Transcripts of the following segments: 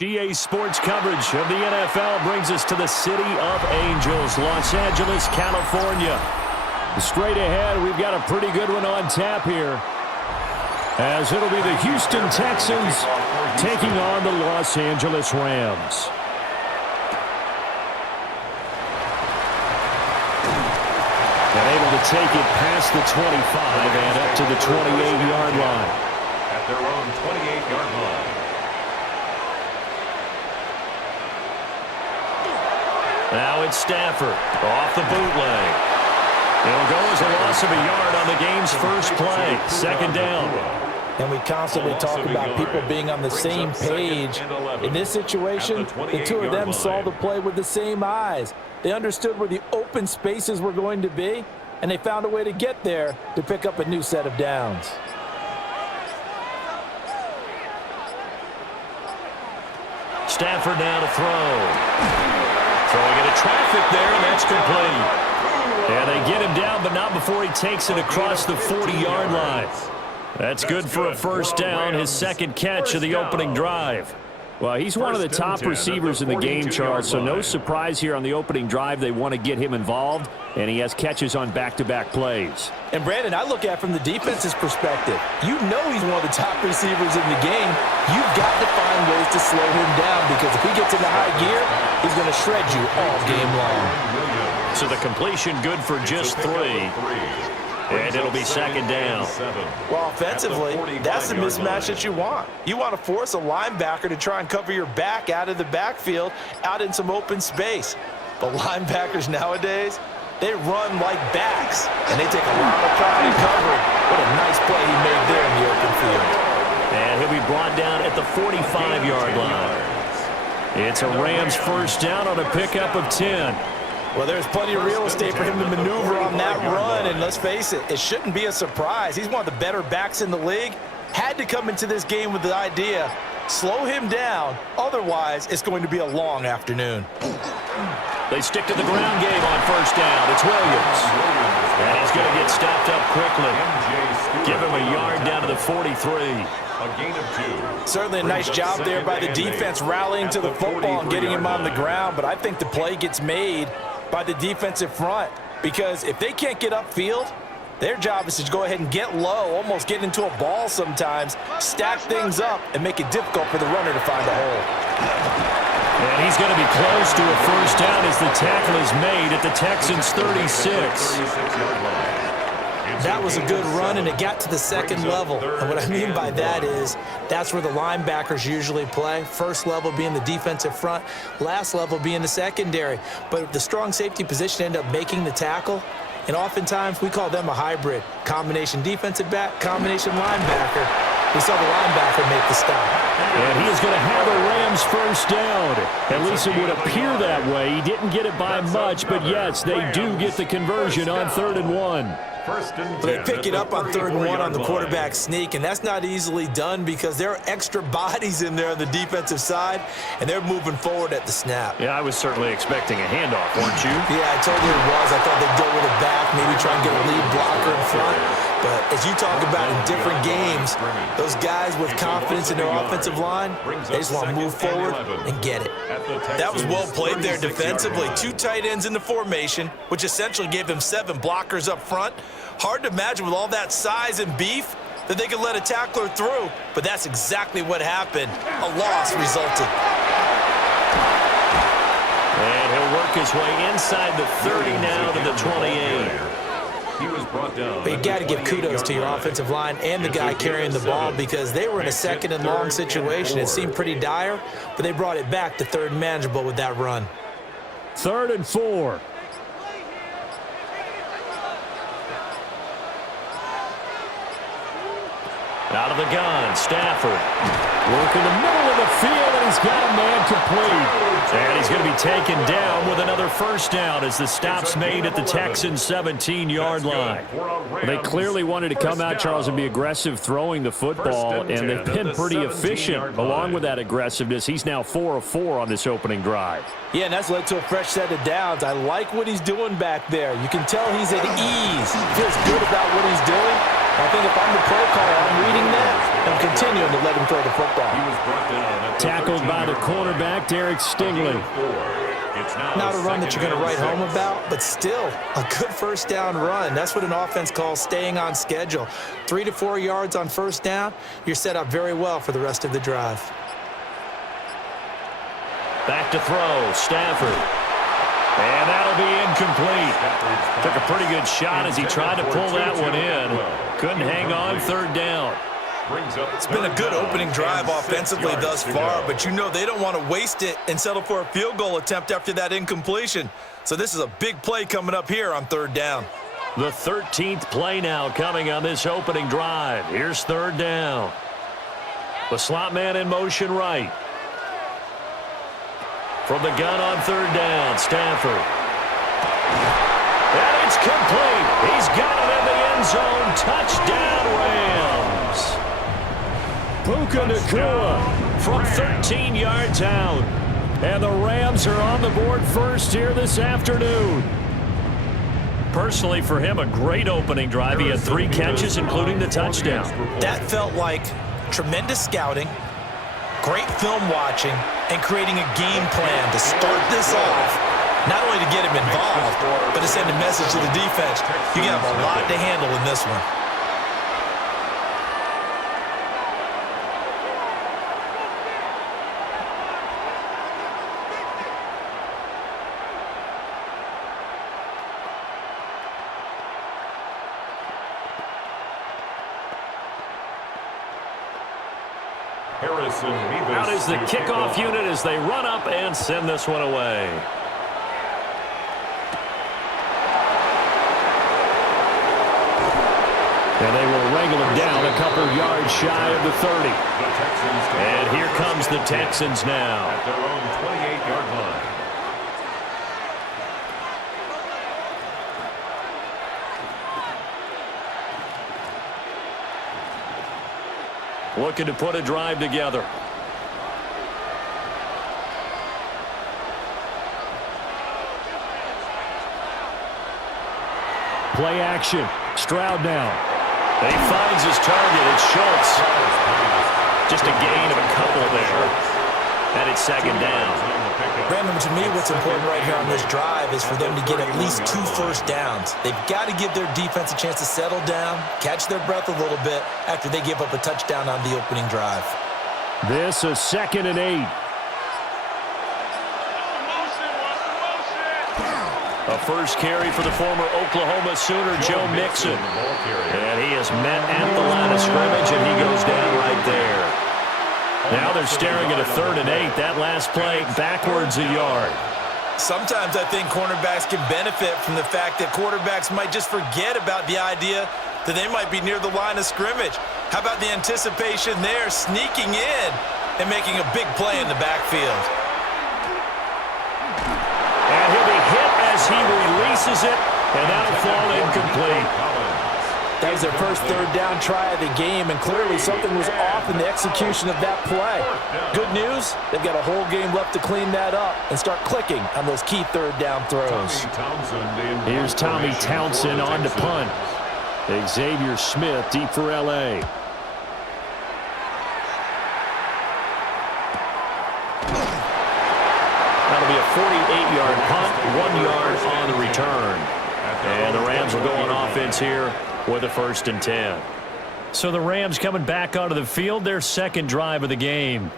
GA Sports coverage of the NFL brings us to the City of Angels, Los Angeles, California. Straight ahead, we've got a pretty good one on tap here, as it'll be the Houston Texans taking on the Los Angeles Rams. And able to take it past the 25 and up to the 28-yard line. At their own 28-yard line. Now it's Stafford off the bootleg. It'll go as a loss of a yard on the game's first play. Second down. And we constantly talk about people being on the same page. In this situation, the two of them saw the play with the same eyes. They understood where the open spaces were going to be, and they found a way to get there to pick up a new set of downs. Stafford now to throw. Throwing into traffic there, and that's complete. And they get him down, but not before he takes it across the 40-yard line. That's good for a first down, his second catch of the opening drive. Well, he's one of the top receivers in the game, Charles, so no surprise here on the opening drive. They want to get him involved, and he has catches on back-to-back plays. And, Brandon, I look at it from the defense's perspective. You know he's one of the top receivers in the game. You've got to find ways to slow him down, because if he gets into high gear, he's going to shred you all game long. So the completion good for just 3. And it'll be second down. Well, offensively, that's the mismatch that you want. You want to force a linebacker to try and cover your back out of the backfield, out in some open space. But linebackers nowadays, they run like backs, and they take a lot of pride in covering. What a nice play he made there in the open field. And he'll be brought down at the 45-yard line. It's a Rams first down on a pickup of 10. Well, there's plenty of real estate for him to maneuver on that run, and let's face it, it shouldn't be a surprise. He's one of the better backs in the league. Had to come into this game with the idea, slow him down, otherwise it's going to be a long afternoon. They stick to the ground game on first down. It's Williams. And he's going to get stopped up quickly. Give him a yard down to the 43. A gain of 2. Certainly a nice job there by the defense rallying to the football and getting him on the ground, but I think the play gets made by the defensive front, because if they can't get upfield, their job is to go ahead and get low, almost get into a ball sometimes, stack things up, and make it difficult for the runner to find a hole. And he's going to be close to a first down as the tackle is made at the Texans' 36. That was a good run, and it got to the second level. And what I mean by that is that's where the linebackers usually play. First level being the defensive front, last level being the secondary. But the strong safety position ended up making the tackle, and oftentimes we call them a hybrid. Combination defensive back, combination linebacker. We saw the linebacker make the stop. And he is going to have a Rams first down. At least it would appear that way. He didn't get it by much, but yes, they do get the conversion on 3rd and 1. They pick it up on 3rd and 1 on the quarterback sneak, and that's not easily done because there are extra bodies in there on the defensive side, and they're moving forward at the snap. Yeah, I was certainly expecting a handoff, weren't you? Yeah, I told you it was. I thought they'd go with it back, maybe try and get a lead blocker in front. But as you talk about in different games, those guys with confidence in their offensive line, they just want to move forward and get it. That was well played there defensively. 2 tight ends in the formation, which essentially gave them 7 blockers up front. Hard to imagine with all that size and beef that they could let a tackler through, but that's exactly what happened. A loss resulted. And he'll work his way inside the 30 now to the 28. He was brought down. But you got to give kudos to your offensive line and the guy carrying the ball, because they were in a 2nd and long situation. It seemed pretty dire, but they brought it back to 3rd and manageable with that run. 3rd and 4. Out of the gun, Stafford. Working the middle of the field, and he's got a man complete. And he's going to be taken down with another first down as the stop's made at the Texans' 17-yard line. They clearly wanted to come out, Charles, and be aggressive throwing the football, and they've been pretty efficient along with that aggressiveness. He's now 4 of 4 on this opening drive. Yeah, and that's led to a fresh set of downs. I like what he's doing back there. You can tell he's at ease. He feels good about what he's doing. I think if I'm the play caller, I'm reading that. and continuing to let him throw the football. He was brought down at the Tackled by the cornerback, Derek Stingley. It's Not a run that you're going to write 2nd and home 6. about, but still a good first down run. That's what an offense calls staying on schedule. 3 to 4 yards on first down, you're set up very well for the rest of the drive. Back to throw, Stafford. And that'll be incomplete. Took a pretty good shot as he tried to pull that one in. Couldn't hang on, 3rd down. It's been a good opening drive offensively thus far, but you know they don't want to waste it and settle for a field goal attempt after that incompletion. So this is a big play coming up here on 3rd down. The 13th play now coming on this opening drive. Here's 3rd down. The slot man in motion right. From the gun on 3rd down, Stafford. And it's complete. He's got it in the end zone. Touchdown, Rams. Puka Nacua from 13 yards out. And the Rams are on the board first here this afternoon. Personally, for him, a great opening drive. He had 3 catches, including the touchdown. That felt like tremendous scouting, great film watching, and creating a game plan to start this off, not only to get him involved, but to send a message to the defense. You have a lot to handle in this one. Out is the kickoff unit as they run up and send this one away. And they will wrangle him down a couple yards shy of the 30. And here comes the Texans now. At their own 28-yard line. Looking to put a drive together. Play action. Stroud now. He finds his target. It's Schultz. Just a gain of a couple there. And it's 2nd down. Brandon, to me, what's important right here on this drive is for them to get at least 2 first downs. They've got to give their defense a chance to settle down, catch their breath a little bit after they give up a touchdown on the opening drive. This is 2nd and 8. A first carry for the former Oklahoma Sooner, Joe Mixon. And he is met at the line of scrimmage, and he goes down right there. Now they're staring at a 3rd and 8. That last play backwards a yard. Sometimes I think cornerbacks can benefit from the fact that quarterbacks might just forget about the idea that they might be near the line of scrimmage. How about the anticipation there, sneaking in and making a big play in the backfield? And he'll be hit as he releases it, and that'll fall incomplete. That was their first 3rd down try of the game, and clearly something was off in the execution of that play. Good news, they've got a whole game left to clean that up and start clicking on those key 3rd down throws. Here's Tommy Townsend on to punt. Xavier Smith deep for L.A. That'll be a 48-yard punt, 1 yard on the return. And the Rams will go on offense here with a 1st and 10. So the Rams coming back onto the field, their 2nd drive of the game.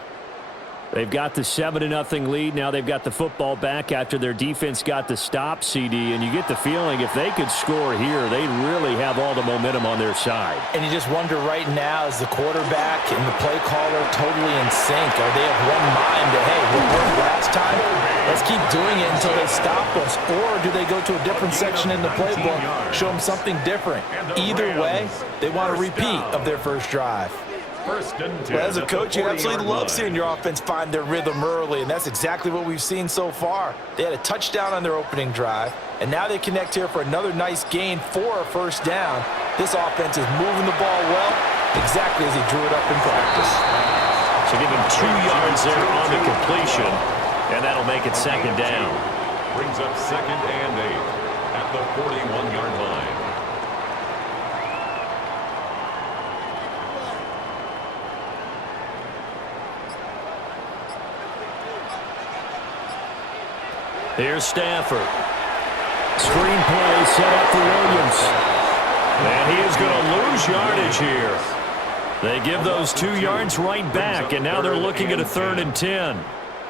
They've got the 7-0 lead. Now they've got the football back after their defense got the stop, CD. And you get the feeling if they could score here, they'd really have all the momentum on their side. And you just wonder right now, is the quarterback and the play caller totally in sync? Are they of one mind that, hey, what worked last time? Let's keep doing it until they stop us. Or do they go to a different section in the playbook, show them something different? Either way, they want a repeat of their first drive. Well, as a coach, you absolutely love seeing your offense find their rhythm early, and that's exactly what we've seen so far. They had a touchdown on their opening drive, and now they connect here for another nice gain for a 1st down. This offense is moving the ball well, exactly as he drew it up in practice. So give him 2 yards there on the completion, and that'll make it 2nd down. Brings up 2nd and 8 at the 41-yard line. Here's Stafford. Screenplay set up for Williams. And he is going to lose yardage here. They give those 2 yards right back, and now they're looking at a 3rd and 10.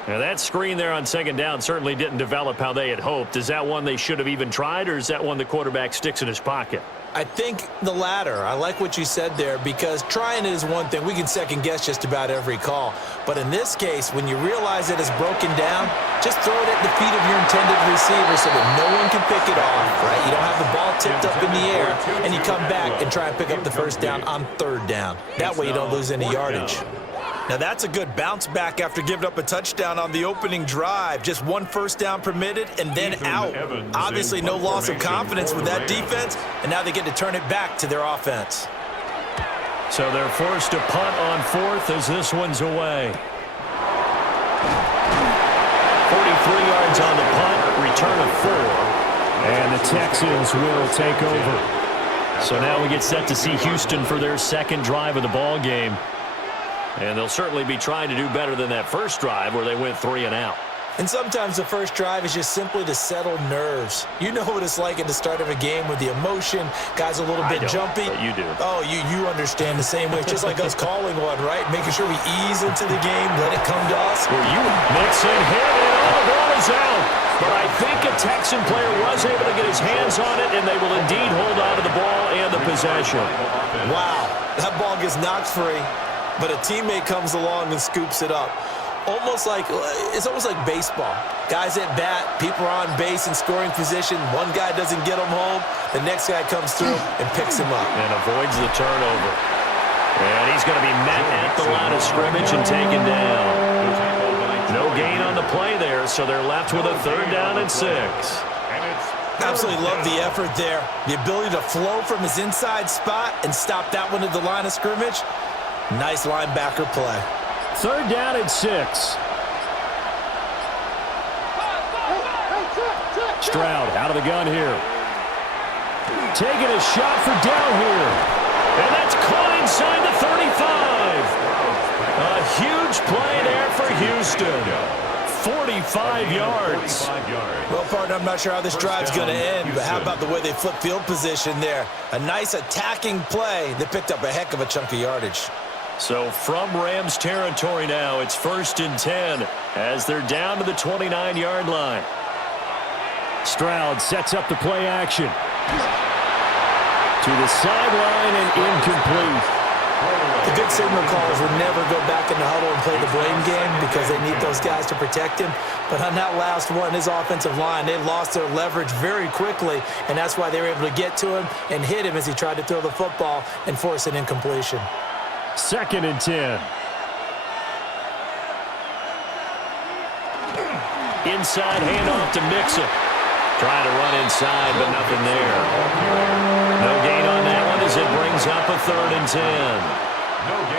Now, that screen there on 2nd down certainly didn't develop how they had hoped. Is that one they should have even tried, or is that one the quarterback sticks in his pocket? I think the latter. I like what you said there, because trying it is one thing. We can second-guess just about every call. But in this case, when you realize that it's broken down, just throw it at the feet of your intended receiver so that no one can pick it off, right? You don't have the ball tipped up in the air, and you come back and try and pick up the 1st down on 3rd down. That way you don't lose any yardage. Now, that's a good bounce back after giving up a touchdown on the opening drive. Just 1 1st down permitted and then out. Obviously, no loss of confidence with that defense, and now they get to turn it back to their offense. So they're forced to punt on 4th as this one's away. 43 yards on the punt, return of 4. And the Texans will take over. So now we get set to see Houston for their 2nd drive of the ball game. And they'll certainly be trying to do better than that first drive where they went 3 and out. And sometimes the first drive is just simply to settle nerves. You know what it's like at the start of a game with the emotion. Guys a little bit jumpy. But you do. Oh, you understand the same way. It's just like us calling one, right? Making sure we ease into the game, let it come to us. Mixon hit, and all the ball is out. But I think a Texan player was able to get his hands on it, and they will indeed hold on to the ball and the possession. Wow, that ball gets knocked free, but a teammate comes along and scoops it up. It's almost like baseball. Guys at bat, people are on base in scoring position. One guy doesn't get him home. The next guy comes through and picks him up. And avoids the turnover. And he's going to be met at the line of scrimmage and taken down. No gain on the play there, so they're left with a 3rd down and 6. Absolutely love the effort there. The ability to flow from his inside spot and stop that one at the line of scrimmage. Nice linebacker play. 3rd down and 6. Stroud out of the gun here. Taking a shot for down here. And that's caught inside the 35. A huge play there for Houston. 45 yards. Well, partner, I'm not sure how this drive's going to end, but how about the way they flip field position there? A nice attacking play that picked up a heck of a chunk of yardage. So from Rams territory now, it's 1st and 10 as they're down to the 29-yard line. Stroud sets up the play action. To the sideline and incomplete. The good signal callers would never go back in the huddle and play the blame game because they need those guys to protect him. But on that last one, his offensive line, they lost their leverage very quickly, and that's why they were able to get to him and hit him as he tried to throw the football and force an incompletion. 2nd and 10. Inside handoff to Mixon. Trying to run inside, but nothing there. No gain on that one as it brings up a 3rd and 10.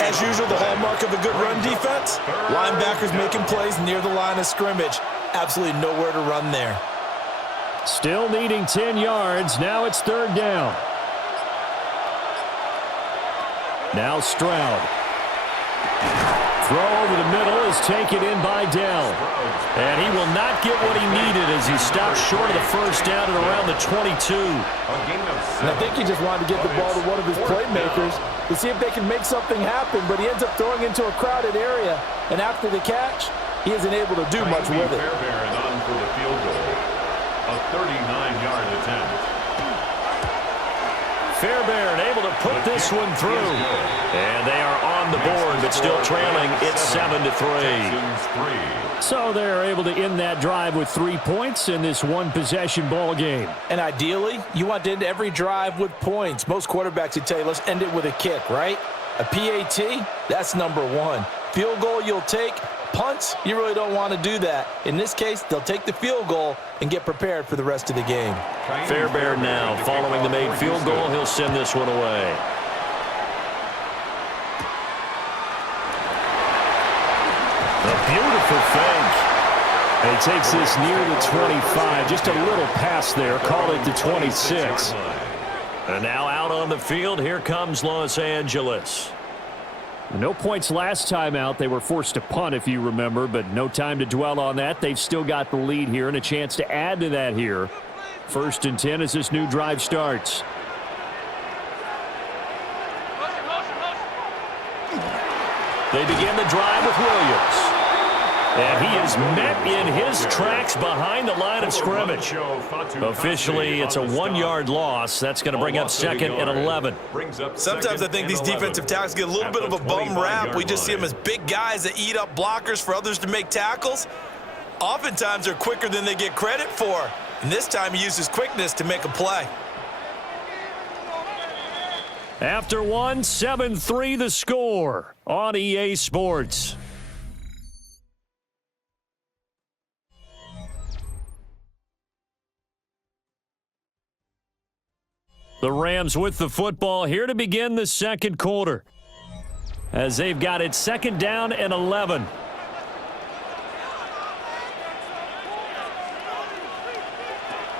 As usual, the hallmark of a good run defense, linebackers making plays near the line of scrimmage. Absolutely nowhere to run there. Still needing 10 yards. Now it's 3rd down. Now Stroud. Throw over the middle is taken in by Dell. And he will not get what he needed as he stops short of the 1st down at around the 22. And I think he just wanted to get the ball to one of his playmakers to see if they can make something happen, but he ends up throwing into a crowded area. And after the catch, he isn't able to do much with it. Fairbairn on for the field goal. A 39-yard attempt. Fairbairn able to put this one through. And they are on the board, but still trailing. It's 7-3. So they're able to end that drive with 3 points in this one-possession ball game. And ideally, you want to end every drive with points. Most quarterbacks would tell you, let's end it with a kick, right? A PAT, that's number 1. Field goal you'll take. Punts, you really don't want to do that. In this case, they'll take the field goal and get prepared for the rest of the game. Fairbairn now, following the made field goal, he'll send this one away. A beautiful fake. And he takes this near the 25, just a little pass there, call it the 26. And now out on the field, here comes Los Angeles. No points last time out. They were forced to punt, if you remember, but no time to dwell on that. They've still got the lead here and a chance to add to that here. 1st and 10 as this new drive starts. They begin the drive with Williams. And he is met in his tracks behind the line of scrimmage. Officially, it's a 1-yard loss. That's going to bring up 2nd and 11. Sometimes I think these defensive tackles get a little bit of a bum rap. We just see them as big guys that eat up blockers for others to make tackles. Oftentimes, they're quicker than they get credit for. And this time, he uses quickness to make a play. After 1, 7-3 the score on EA Sports. The Rams with the football here to begin the second quarter, as they've got it 2nd down and 11.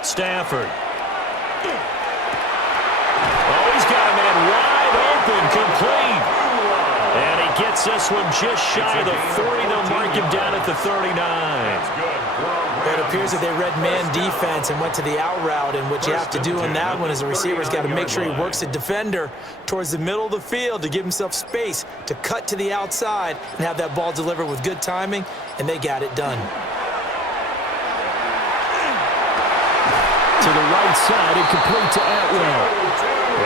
Stafford. Oh, he's got a man wide open, complete. And he gets this one just shy of the 40. They'll mark him down at the 39. It appears that they read man defense and went to the out route, and what you have to do on that one is the receiver's got to make sure he works the defender towards the middle of the field to give himself space to cut to the outside and have that ball delivered with good timing, and they got it done. To the right side and complete to Atwell.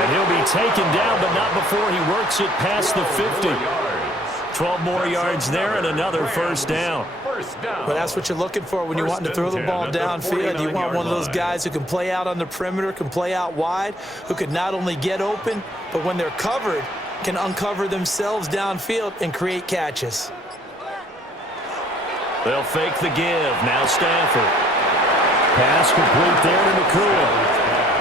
And he'll be taken down, but not before he works it past the 50. 12 more yards there and another 1st down. Well, that's what you're looking for when you want to throw the ball downfield. You want one of those guys who can play out on the perimeter, can play out wide, who can not only get open, but when they're covered, can uncover themselves downfield and create catches. They'll fake the give. Now Stafford. Pass complete there to Nakua.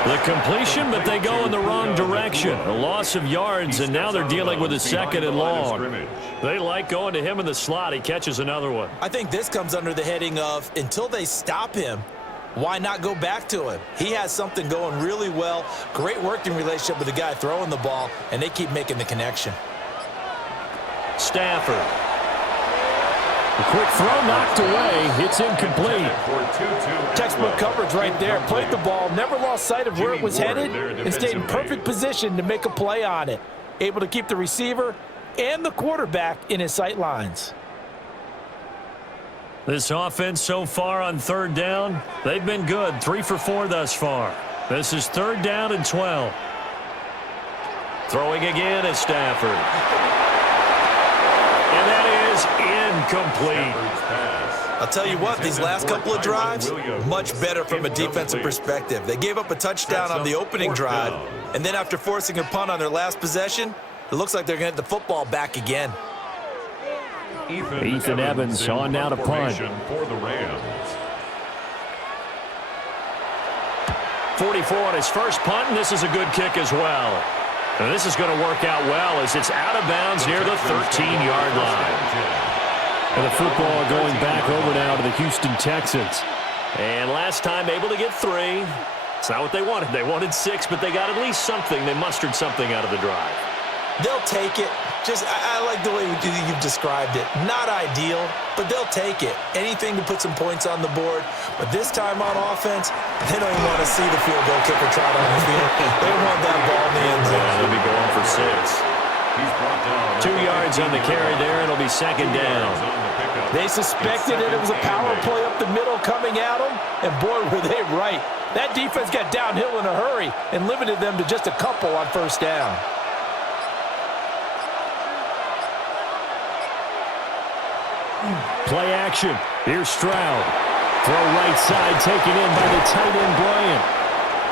The completion, but they go in the wrong direction. A loss of yards, and now they're dealing with a 2nd and long. They like going to him in the slot. He catches another one. I think this comes under the heading of, until they stop him, why not go back to him? He has something going really well. Great working relationship with the guy throwing the ball, and they keep making the connection. Stafford. A quick throw knocked away. It's incomplete. Textbook coverage right there. Played the ball, never lost sight of where it was headed, and stayed in perfect position to make a play on it. Able to keep the receiver and the quarterback in his sight lines. This offense so far on 3rd down, they've been good. 3 for 4 thus far. This is 3rd down and 12. Throwing again is Stafford. And that is incomplete. I'll tell you what, these last couple of drives, much better from a defensive perspective. They gave up a touchdown on the opening drive, and then after forcing a punt on their last possession, it looks like they're going to get the football back again. Ethan Evans on now to punt. For the Rams. 44 on his first punt, and this is a good kick as well. And this is going to work out well as it's out of bounds near the 13-yard line. And the football going back over now to the Houston Texans. And last time able to get 3. It's not what they wanted. They wanted 6, but they got at least something. They mustered something out of the drive. They'll take it. I like the way you've described it. Not ideal, but they'll take it. Anything to put some points on the board. But this time on offense, they don't even want to see the field goal kicker trot on the field. They want that ball in the end zone. Yeah, they'll be going for 6. 2 yards on the carry there. It'll be 2nd down. They suspected that it was a power play up the middle coming at them, and boy, were they right. That defense got downhill in a hurry and limited them to just a couple on 1st down. Play action. Here's Stroud. Throw right side taken in by the tight end Bryant.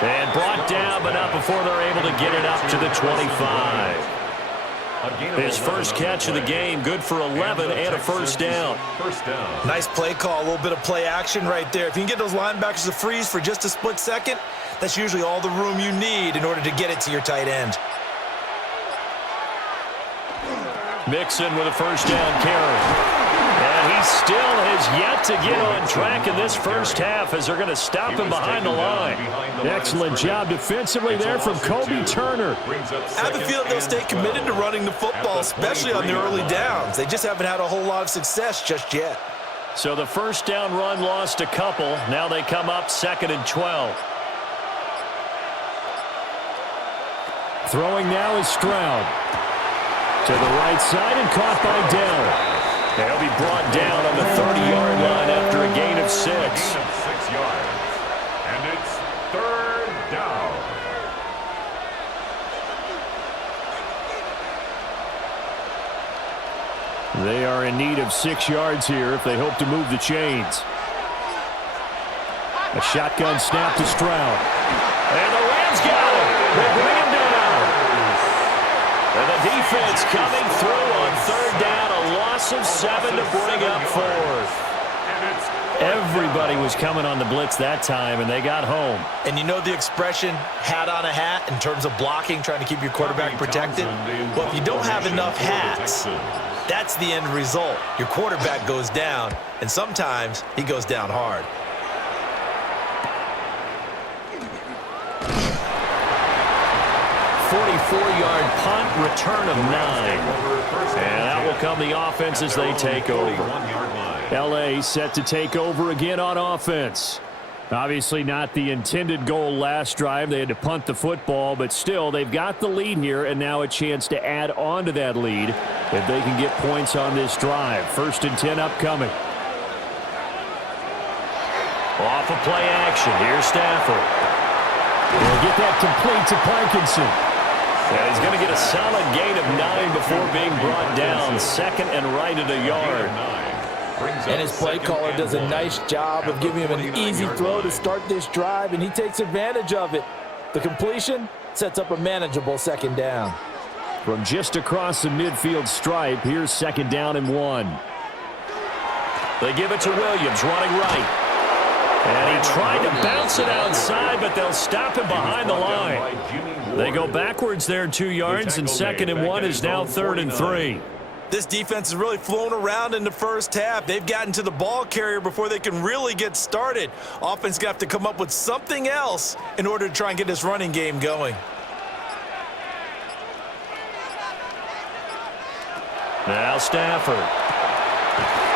And brought down, but not before they're able to get it up to the 25. His first catch of the game, good for 11 and a 1st down. Nice play call, a little bit of play action right there. If you can get those linebackers to freeze for just a split second, that's usually all the room you need in order to get it to your tight end. Mixon with a 1st down carry. And he still has yet to get on track in this first half as they're going to stop him behind the line. Excellent job defensively there from Kobe Turner. I have a feeling they'll stay committed to running the football, especially on the early downs. They just haven't had a whole lot of success just yet. So the first down run lost a couple. Now they come up 2nd and 12. Throwing now is Stroud. To the right side and caught by Dell. They'll be brought down on the 30-yard line after a gain of 6. Gain of 6 yards. And it's 3rd down. They are in need of 6 yards here if they hope to move the chains. A shotgun snap to Stroud. And the Rams got him. They bring him down. And the defense coming through on 3rd down. A loss of 7 to bring up 4th. Everybody was coming on the blitz that time, and they got home. And you know the expression, hat on a hat, in terms of blocking, trying to keep your quarterback protected? Well, if you don't have enough hats, that's the end result. Your quarterback goes down, and sometimes he goes down hard. Yard punt, return of 9. And that will come the offense as they take over. L.A. set to take over again on offense. Obviously not the intended goal last drive. They had to punt the football, but still they've got the lead here and now a chance to add on to that lead if they can get points on this drive. 1st and 10 upcoming. Off of play action. Here's Stafford. They'll get that complete to Parkinson. And he's going to get a solid gain of 9 before being brought down. 2nd and right at a yard. And his play caller does a nice job of giving him an easy throw to start this drive, and he takes advantage of it. The completion sets up a manageable 2nd down. From just across the midfield stripe, here's 2nd down and 1. They give it to Williams, running right. And he tried to bounce it outside, but they'll stop him behind the line. They go backwards there 2 yards, and 2nd and 1 is now 3rd and 3. This defense has really flown around in the first half. They've gotten to the ball carrier before they can really get started. Offense got to come up with something else in order to try and get this running game going. Now Stafford.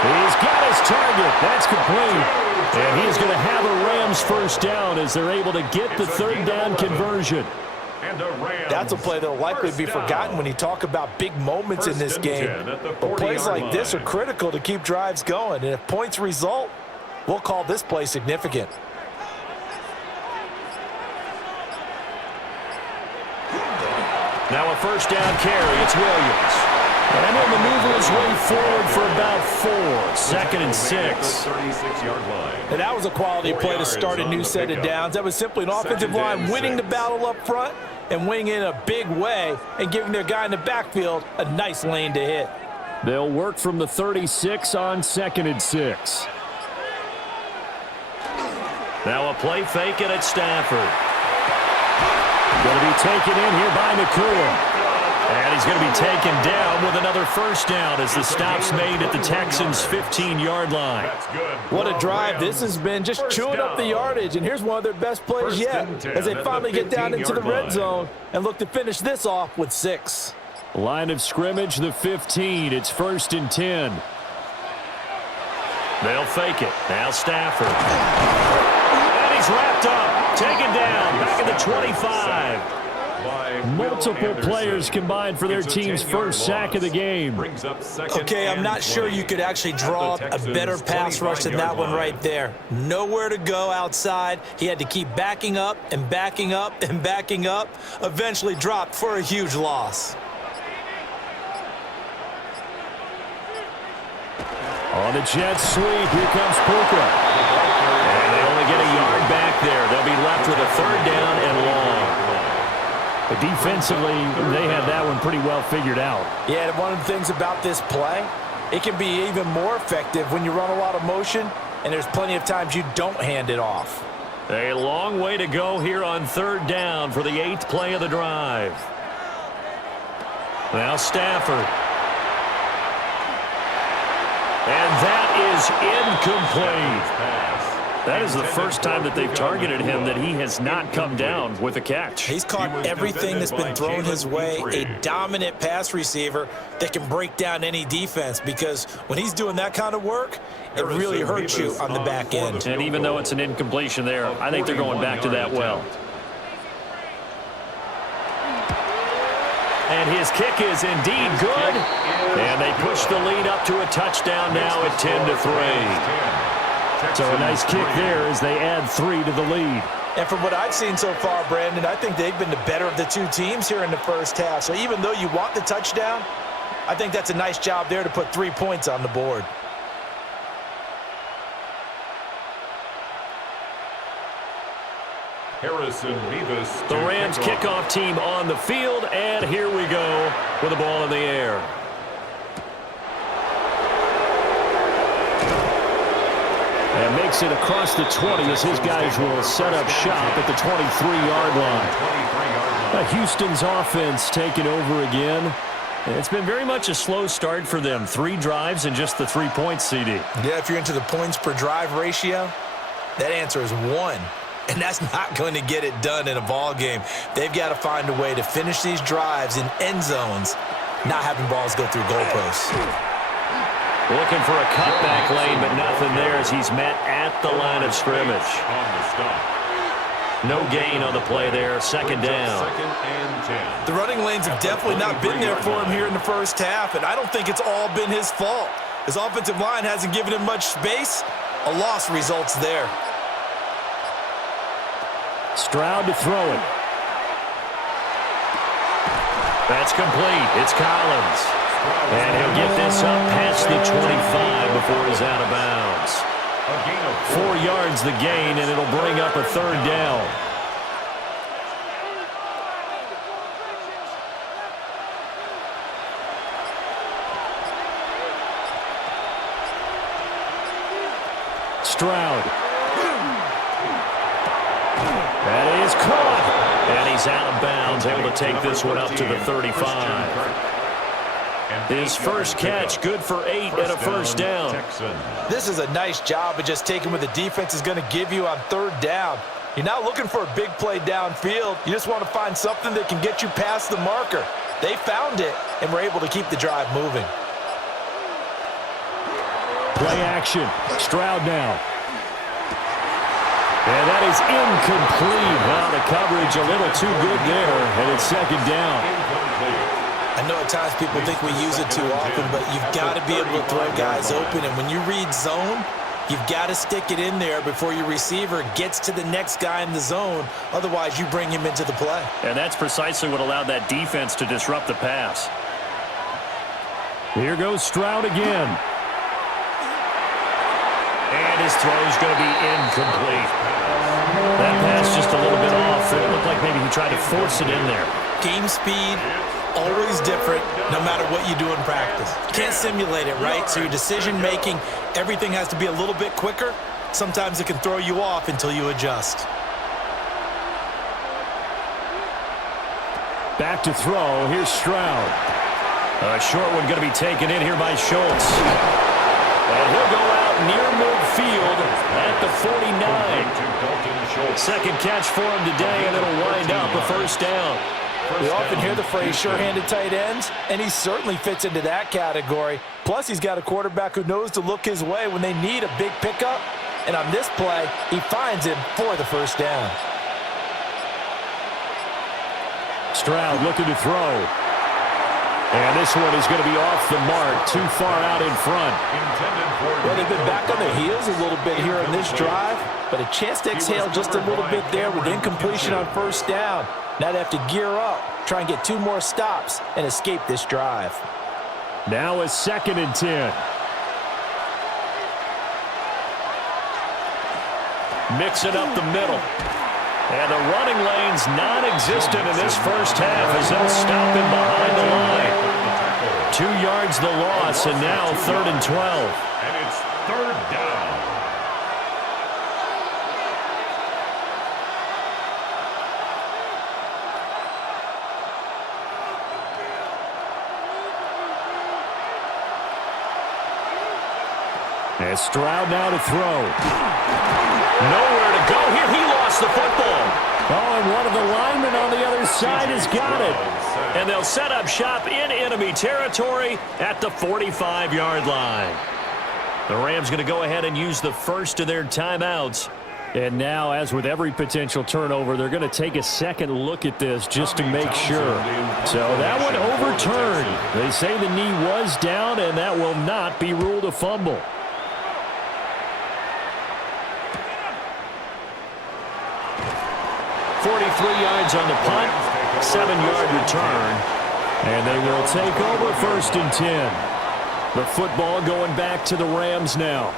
He's got his target. That's complete. And he's going to have a Rams first down as they're able to get the 3rd down conversion. That's a play that will likely be forgotten when you talk about big moments in this game. But plays like this are critical to keep drives going. And if points result, we'll call this play significant. Now a first down carry. It's Williams. And he'll maneuver his way forward for about 4. 2nd and 6. And that was a quality play to start a new set of downs. That was simply an offensive line winning the battle up front and winning in a big way and giving their guy in the backfield a nice lane to hit. They'll work from the 36 on 2nd and 6. Now a play fake it at Stafford. Going to be taken in here by Nakua. And he's going to be taken down with another first down as the stop's made at the Texans' 15-yard line. What a drive this has been, just chewing up the yardage. And here's one of their best plays yet as they finally get down into the red zone and look to finish this off with 6. Line of scrimmage, the 15. It's 1st and 10. They'll fake it. Now Stafford. And he's wrapped up. Taken down. Back at the 25. Multiple players combined for their team's first sack of the game. Okay, I'm not sure you could actually draw up a better pass rush than that one right there. Nowhere to go outside. He had to keep backing up and backing up and backing up. Eventually dropped for a huge loss. On the jet sweep, here comes Puka. And they only get a yard back there. They'll be left with a 3rd down and long. But defensively, they have that one pretty well figured out. Yeah, and one of the things about this play, it can be even more effective when you run a lot of motion, and there's plenty of times you don't hand it off. A long way to go here on 3rd down for the 8th play of the drive. Now Stafford. And that is incomplete. That is the first time that they've targeted him that he has not come down with a catch. He's caught everything that's been thrown his way, a dominant pass receiver that can break down any defense, because when he's doing that kind of work, it really hurts you on the back end. And even though it's an incompletion there, I think they're going back to that well. And his kick is indeed good. And they push the lead up to a touchdown now at 10-3. So a nice kick there as they add 3 to the lead. And from what I've seen so far, Brandon, I think they've been the better of the two teams here in the first half. So even though you want the touchdown, I think that's a nice job there to put 3 points on the board. The Rams kickoff team on the field, and here we go with the ball in the air. And makes it across the 20 as his guys will set up shop at the 23-yard line. Houston's offense taking over again. It's been very much a slow start for them. 3 drives and just the 3 points, CD. Yeah, if you're into the points per drive ratio, that answer is 1. And that's not going to get it done in a ball game. They've got to find a way to finish these drives in end zones, not having balls go through goalposts. Looking for a cutback lane, but nothing there as he's met at the line of scrimmage. No gain on the play there. Second down. The running lanes have definitely not been there for him here in the first half, and I don't think it's all been his fault. His offensive line hasn't given him much space. A loss results there. Stroud to throw it. That's complete. It's Collins. And he'll get this up past the 25 before he's out of bounds. 4 yards the gain, and it'll bring up a third down. Stroud. That is caught. And he's out of bounds, able to take this one up to the 35. His first catch, good for 8 and a first down. This is a nice job of just taking what the defense is going to give you on third down. You're not looking for a big play downfield. You just want to find something that can get you past the marker. They found it and were able to keep the drive moving. Play action. Stroud now. And that is incomplete. Well, the coverage a little too good there, and it's second down. I know at times people think we use it too often, but you've got to be able to throw guys open. And when you read zone, you've got to stick it in there before your receiver gets to the next guy in the zone. Otherwise, you bring him into the play. And that's precisely what allowed that defense to disrupt the pass. Here goes Stroud again. And his throw is going to be incomplete. That pass just a little bit off. It looked like maybe he tried to force it in there. Game speed, always different no matter what you do in practice. You can't simulate it, right? So your decision-making, everything has to be a little bit quicker. Sometimes it can throw you off until you adjust. Back to throw. Here's Stroud. A short one going to be taken in here by Schultz. And he'll go out near midfield at the 49. Second catch for him today, and it'll wind up a first down. We often hear the phrase sure-handed tight ends, and he certainly fits into that category. Plus, he's got a quarterback who knows to look his way when they need a big pickup. And on this play, he finds him for the first down. Stroud looking to throw. And this one is going to be off the mark, too far out in front. Well, they've been back on their heels a little bit here on this drive, but a chance to exhale just a little bit there with incompletion on first down. Now they have to gear up, try and get 2 more stops, and escape this drive. Now a 2nd and 10. Mixing up the middle. And the running lane's non-existent in this first half as they'll stop him behind the line. 2 yards the loss, and now 3rd and 12. And it's 3rd down. And Stroud now to throw. Nowhere to go here. He lost the football. Oh, and one of the linemen on the other side has got it. And they'll set up shop in enemy territory at the 45-yard line. The Rams going to go ahead and use the first of their timeouts. And now, as with every potential turnover, they're going to take a second look at this just to make sure. So that one overturned. They say the knee was down, and that will not be ruled a fumble. Yards on the punt, 7-yard return. And they will take over 1st and 10. The football going back to the Rams now.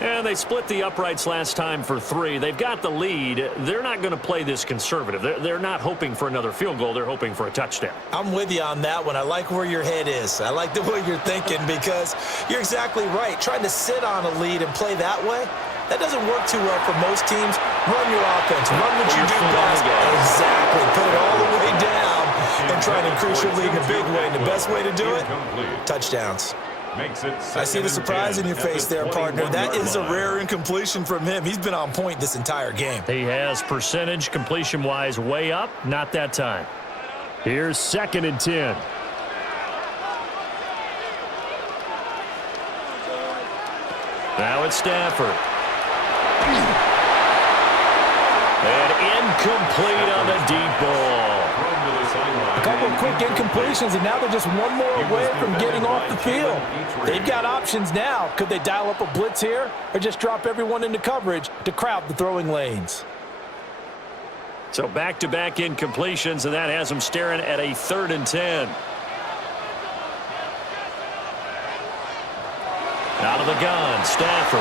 And they split the uprights last time for 3. They've got the lead. They're not going to play this conservative. They're not hoping for another field goal. They're hoping for a touchdown. I'm with you on that one. I like where your head is. I like the way you're thinking because you're exactly right. Trying to sit on a lead and play that way, that doesn't work too well for most teams. Run your offense. Run what you do best. Exactly. Put it all the way down and try to increase your lead in a big way. And the best way to do it, touchdowns. I see the surprise in your face there, partner. That is a rare incompletion from him. He's been on point this entire game. He has percentage completion-wise way up. Not that time. Here's 2nd and 10. Now it's Stafford. And incomplete on the deep ball. A couple of quick incompletions, and now they're just one more away from getting off the field. They've got options now. Could they dial up a blitz here or just drop everyone into coverage to crowd the throwing lanes? So back-to-back incompletions, and that has them staring at a 3rd and 10. Out of the gun, Stafford.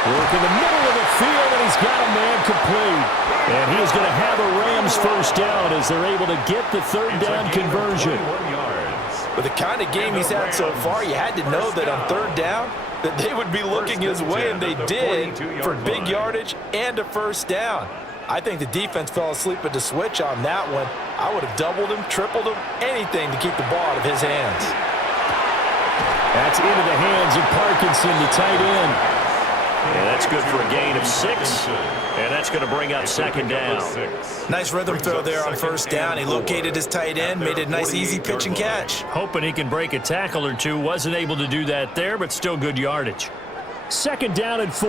Work in the middle of the field, and he's got a man complete. And he's going to have a Rams 1st down as they're able to get the 3rd down conversion. With the kind of game he's had so far, you had to know that on 3rd down that they would be looking his way, and they did, for big yardage and a 1st down. I think the defense fell asleep at the switch on that one. I would have doubled him, tripled him, anything to keep the ball out of his hands. That's into the hands of Parkinson, the tight end. And that's good for a gain of 6. And that's going to bring up 2nd down. Nice rhythm throw there on 1st down. He located his tight end, made a nice easy pitch and catch. Hoping he can break a tackle or two. Wasn't able to do that there, but still good yardage. 2nd down and 4.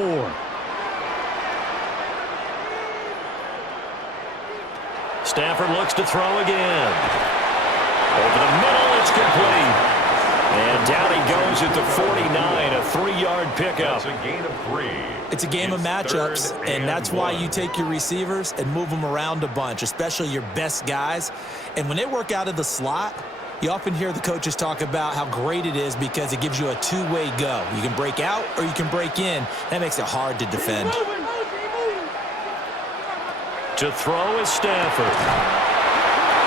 Stafford looks to throw again. Over the middle, it's complete. And down he goes at the 49, a 3-yard pickup. It's a gain of 3. It's a game of matchups, and that's why you take your receivers and move them around a bunch, especially your best guys. And when they work out of the slot, you often hear the coaches talk about how great it is because it gives you a two-way go. You can break out or you can break in. That makes it hard to defend. To throw is Stafford.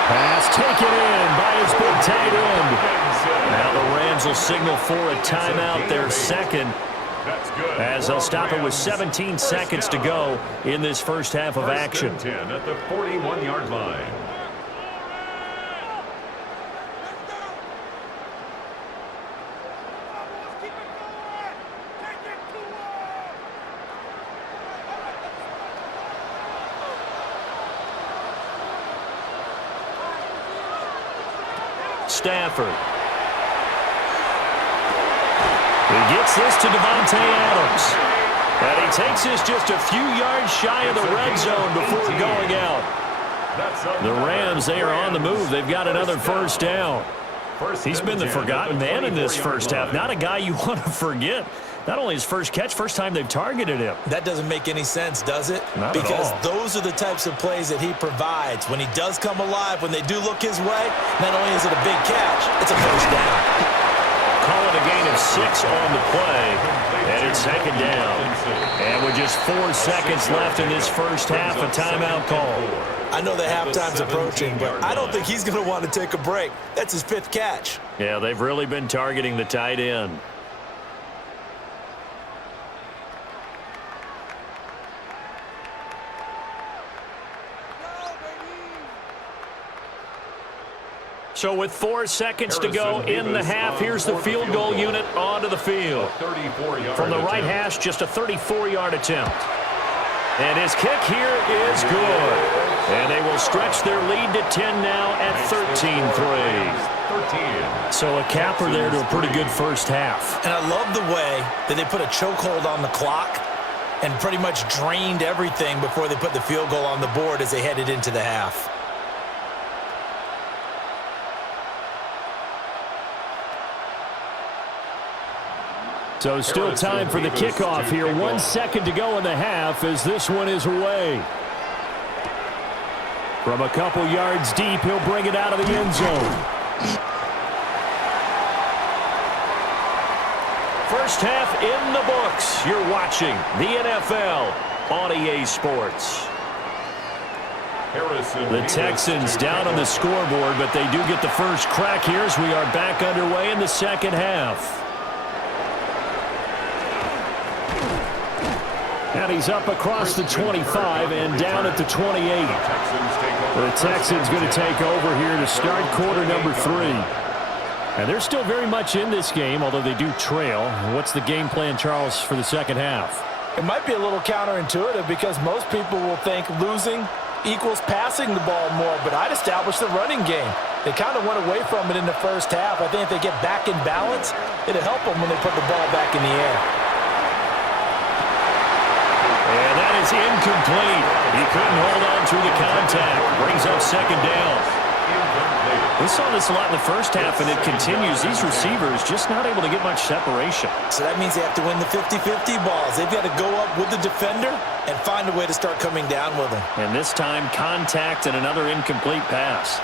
Pass taken in by his big tight end. Now the Rams will signal for a timeout, their 2nd, as they'll stop it with 17 seconds to go in this 1st half of action. 10 at the 41-yard line. Stafford. He gets this to Devontae Adams. And he takes this just a few yards shy of the red zone before going out. The Rams, they are on the move. They've got another 1st down. He's been the forgotten man in this 1st half. Not a guy you want to forget. Not only his first catch, first time they've targeted him. That doesn't make any sense, does it? Not because at all. Those are the types of plays that he provides. When he does come alive, when they do look his way, not only is it a big catch, it's a 1st down. Call it a gain of 6 on the play, and it's 2nd down. And with just 4 seconds left in this 1st half, a timeout call. I know that halftime's approaching, but I don't think he's going to want to take a break. That's his 5th catch. Yeah, they've really been targeting the tight end. So with 4 seconds to go in the half, here's the field goal unit onto the field. From the right hash, just a 34-yard attempt. And his kick here is good. And they will stretch their lead to 10 now at 13-3. So a capper there to a pretty good first half. And I love the way that they put a chokehold on the clock and pretty much drained everything before they put the field goal on the board as they headed into the half. So still time for the kickoff here. 1 second to go in the half as this one is away. From a couple yards deep, he'll bring it out of the end zone. First half in the books. You're watching the NFL on EA Sports. The Texans down on the scoreboard, but they do get the first crack here as we are back underway in the second half. And he's up across the 25 and down at the 28. The Texans going to take over here to start quarter number 3. And they're still very much in this game, although they do trail. What's the game plan, Charles, for the second half? It might be a little counterintuitive because most people will think losing equals passing the ball more, but I'd establish the running game. They kind of went away from it in the first half. I think if they get back in balance, it'll help them when they put the ball back in the air. And that is incomplete. He couldn't hold on through the contact. Brings up second down. We saw this a lot in the first half, and it continues. These receivers just not able to get much separation. So that means they have to win the 50-50 balls. They've got to go up with the defender and find a way to start coming down with them. And this time, contact and another incomplete pass.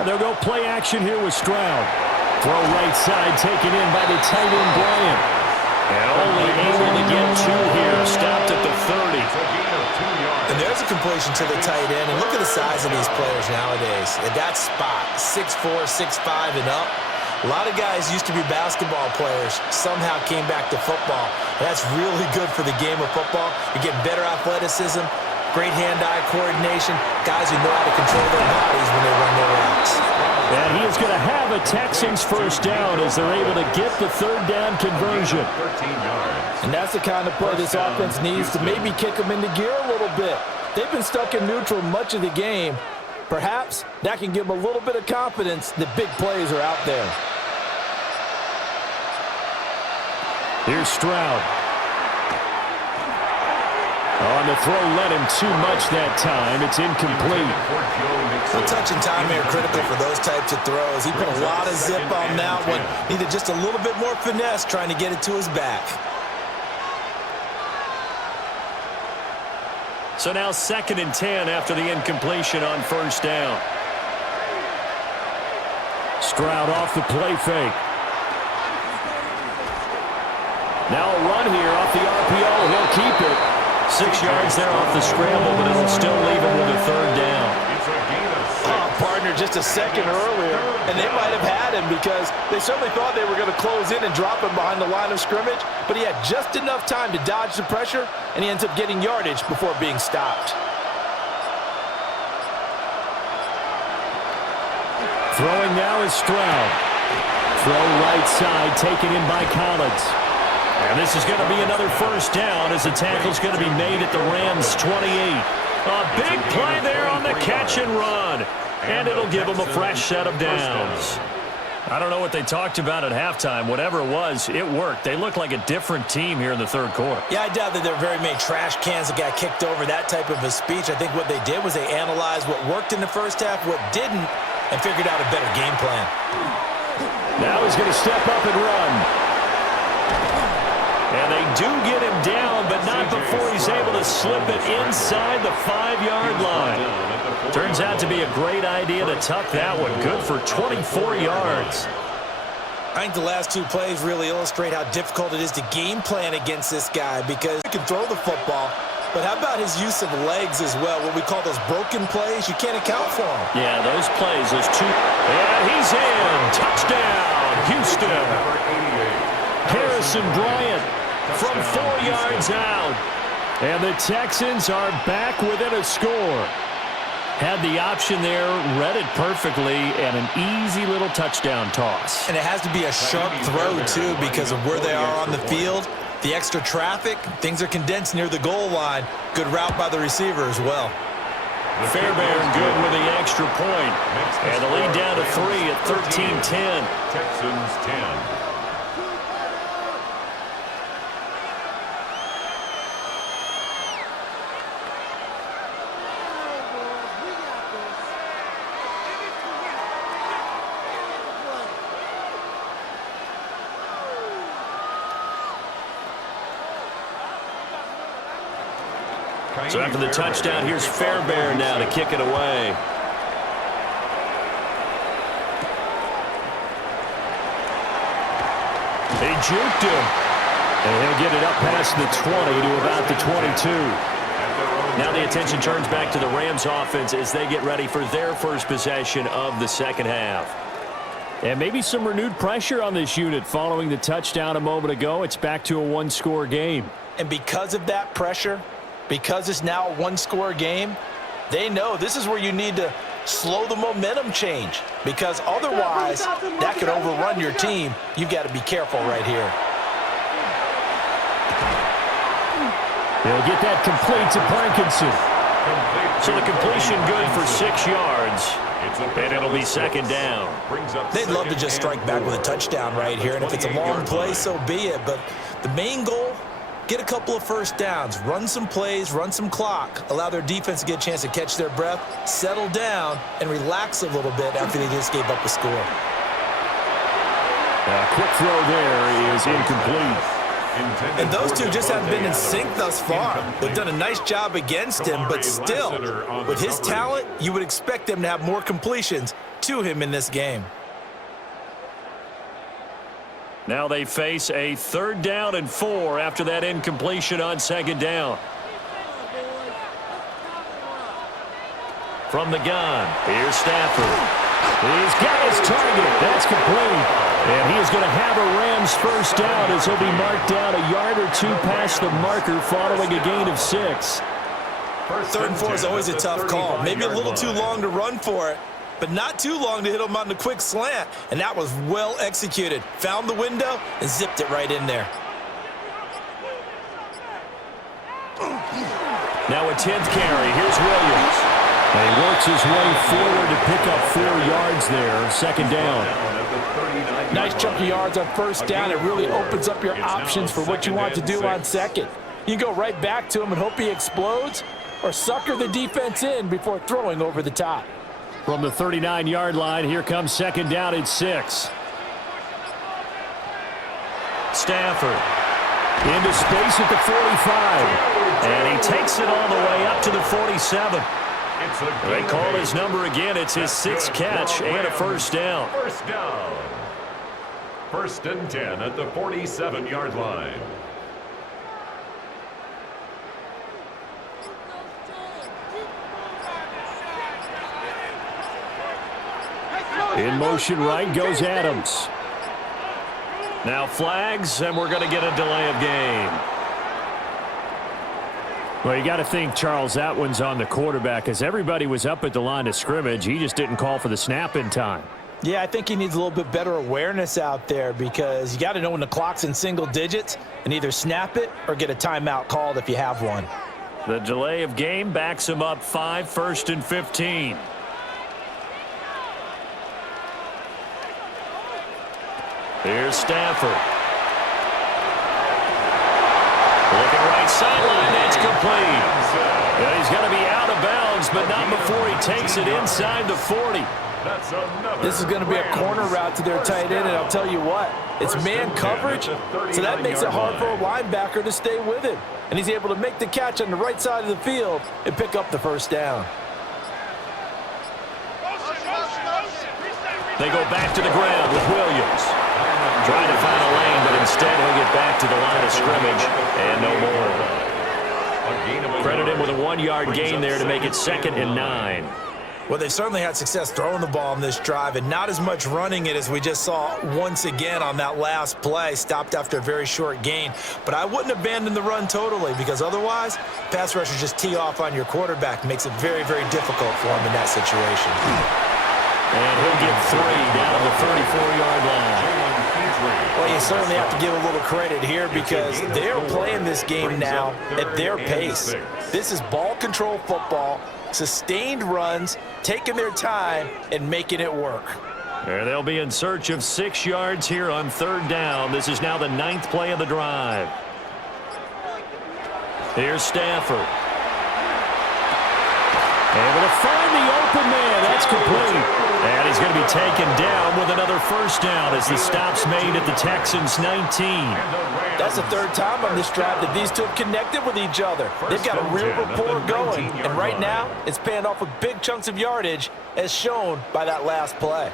And they'll go play action here with Stroud. Throw right side, taken in by the tight end, Bryant. And only able to get 2 here. Stopped at the 30. And there's a completion to the tight end. And look at the size of these players nowadays. At that spot, 6'4", 6'5", and up. A lot of guys used to be basketball players, somehow came back to football. And that's really good for the game of football. You're getting better athleticism, great hand-eye coordination, guys who know how to control their bodies when they run their routes. And he is going to have a Texans first down as they're able to get the third down conversion. And that's the kind of play this offense needs to maybe kick them into gear a little bit. They've been stuck in neutral much of the game. Perhaps that can give them a little bit of confidence that big plays are out there. Here's Stroud. On the throw, led him too much that time. It's incomplete. The touch and timing are critical for those types of throws. He put a lot of zip on that one. Needed just a little bit more finesse trying to get it to his back. So now 2nd and 10 after the incompletion on first down. Stroud off the play fake. Now a run here off the RPO. He'll keep it. 6 yards there off the scramble, but it'll still leave him with a third down. Partner just a second earlier, and they might have had him because they certainly thought they were going to close in and drop him behind the line of scrimmage, but he had just enough time to dodge the pressure, and he ends up getting yardage before being stopped. Throwing now is Stroud. Throw right side, taken in by Collins. And this is going to be another first down as the tackle's going to be made at the Rams' 28. A big play there on the catch and run. And it'll give them a fresh set of downs. I don't know what they talked about at halftime. Whatever it was, it worked. They look like a different team here in the third quarter. Yeah, I doubt that there are very many trash cans that got kicked over, that type of a speech. I think what they did was they analyzed what worked in the first half, what didn't, and figured out a better game plan. Now he's going to step up and run. And they do get him down, but not before he's able to slip it inside the 5-yard line. Turns out to be a great idea to tuck that one. Good for 24 yards. I think the last 2 plays really illustrate how difficult it is to game plan against this guy because he can throw the football, but how about his use of legs as well? What we call those broken plays, you can't account for them. Yeah, those plays, those 2. And he's in. Touchdown, Houston. Harrison Bryant from 4 yards out. And the Texans are back within a score. Had the option there, read it perfectly, and an easy little touchdown toss. And it has to be a sharp throw, too, because of where they are on the field. The extra traffic, things are condensed near the goal line. Good route by the receiver as well. Fairbairn good with the extra point. And the lead down to 3 at 13-10. Texans 10. So after the touchdown, here's Fairbairn now to kick it away. They juked him. And he'll get it up past the 20 to about the 22. Now the attention turns back to the Rams offense as they get ready for their first possession of the second half. And maybe some renewed pressure on this unit following the touchdown a moment ago. It's back to a one-score game. And because of that pressure, because it's now a one-score game, they know this is where you need to slow the momentum change, because otherwise that could overrun your team. You've got to be careful right here. They'll get that complete to Parkinson. So the completion good for 6 yards, and it'll be second down. They'd love to just strike back with a touchdown right here, and if it's a long play, so be it. But the main goal, get a couple of first downs, run some plays, run some clock, allow their defense to get a chance to catch their breath, settle down, and relax a little bit after they just gave up a score. A quick throw there is incomplete. And those two just haven't been in sync thus far. They've done a nice job against him, but still, with his talent, you would expect them to have more completions to him in this game. Now they face a 3rd down and 4 after that incompletion on second down. From the gun, here's Stafford. He's got his target. That's complete. And he is going to have a Rams first down as he'll be marked down a yard or 2 past the marker following a gain of 6. 3rd and 4 is always a tough call. Maybe a little too long to run for it, but not too long to hit him on the quick slant. And that was well executed. Found the window and zipped it right in there. Now a 10th carry. Here's Williams. And he works his way forward to pick up 4 yards there. Second down. Nice chunk of yards on first down. It really opens up your options for what you want to do on second. You can go right back to him and hope he explodes, or sucker the defense in before throwing over the top. From the 39-yard line, here comes second down and 6. Stafford into space at the 45. And he takes it all the way up to the 47. They call his number again. It's his 6th catch and a first down. First down. 1st and 10 at the 47-yard line. In motion right goes Adams. Now flags, and we're going to get a delay of game. Well, you got to think, Charles, that one's on the quarterback, as everybody was up at the line of scrimmage. He just didn't call for the snap in time. Yeah, I think he needs a little bit better awareness out there, because you got to know when the clock's in single digits and either snap it or get a timeout called if you have one. The delay of game backs him up 5, 1st and 15. Here's Stafford. Looking right sideline, that's complete. And he's going to be out of bounds, but not before he takes it inside the 40. This is going to be a corner route to their tight end, and I'll tell you what, it's man coverage, so that makes it hard for a linebacker to stay with him. And he's able to make the catch on the right side of the field and pick up the first down. They go back to the ground with Williams. Trying to find a lane, but instead he'll get back to the line of scrimmage and no more. Credit him with a 1-yard gain there to make it 2nd and 9. Well, they've certainly had success throwing the ball on this drive and not as much running it as we just saw once again on that last play, stopped after a very short gain. But I wouldn't abandon the run totally because otherwise, pass rushers just tee off on your quarterback. Makes it very, very difficult for him in that situation. And he'll get 3 down the 34-yard line. Well, you certainly have to give a little credit here because they're playing this game now at their pace. This is ball control football, sustained runs, taking their time, and making it work. And they'll be in search of 6 yards here on 3rd down. This is now the 9th play of the drive. Here's Stafford. Able to find the open man. That's complete. And he's going to be taken down with another first down as the stop's made at the Texans' 19. That's the 3rd time on this drive that these two have connected with each other. They've got a real rapport going, and right now it's paying off with big chunks of yardage as shown by that last play.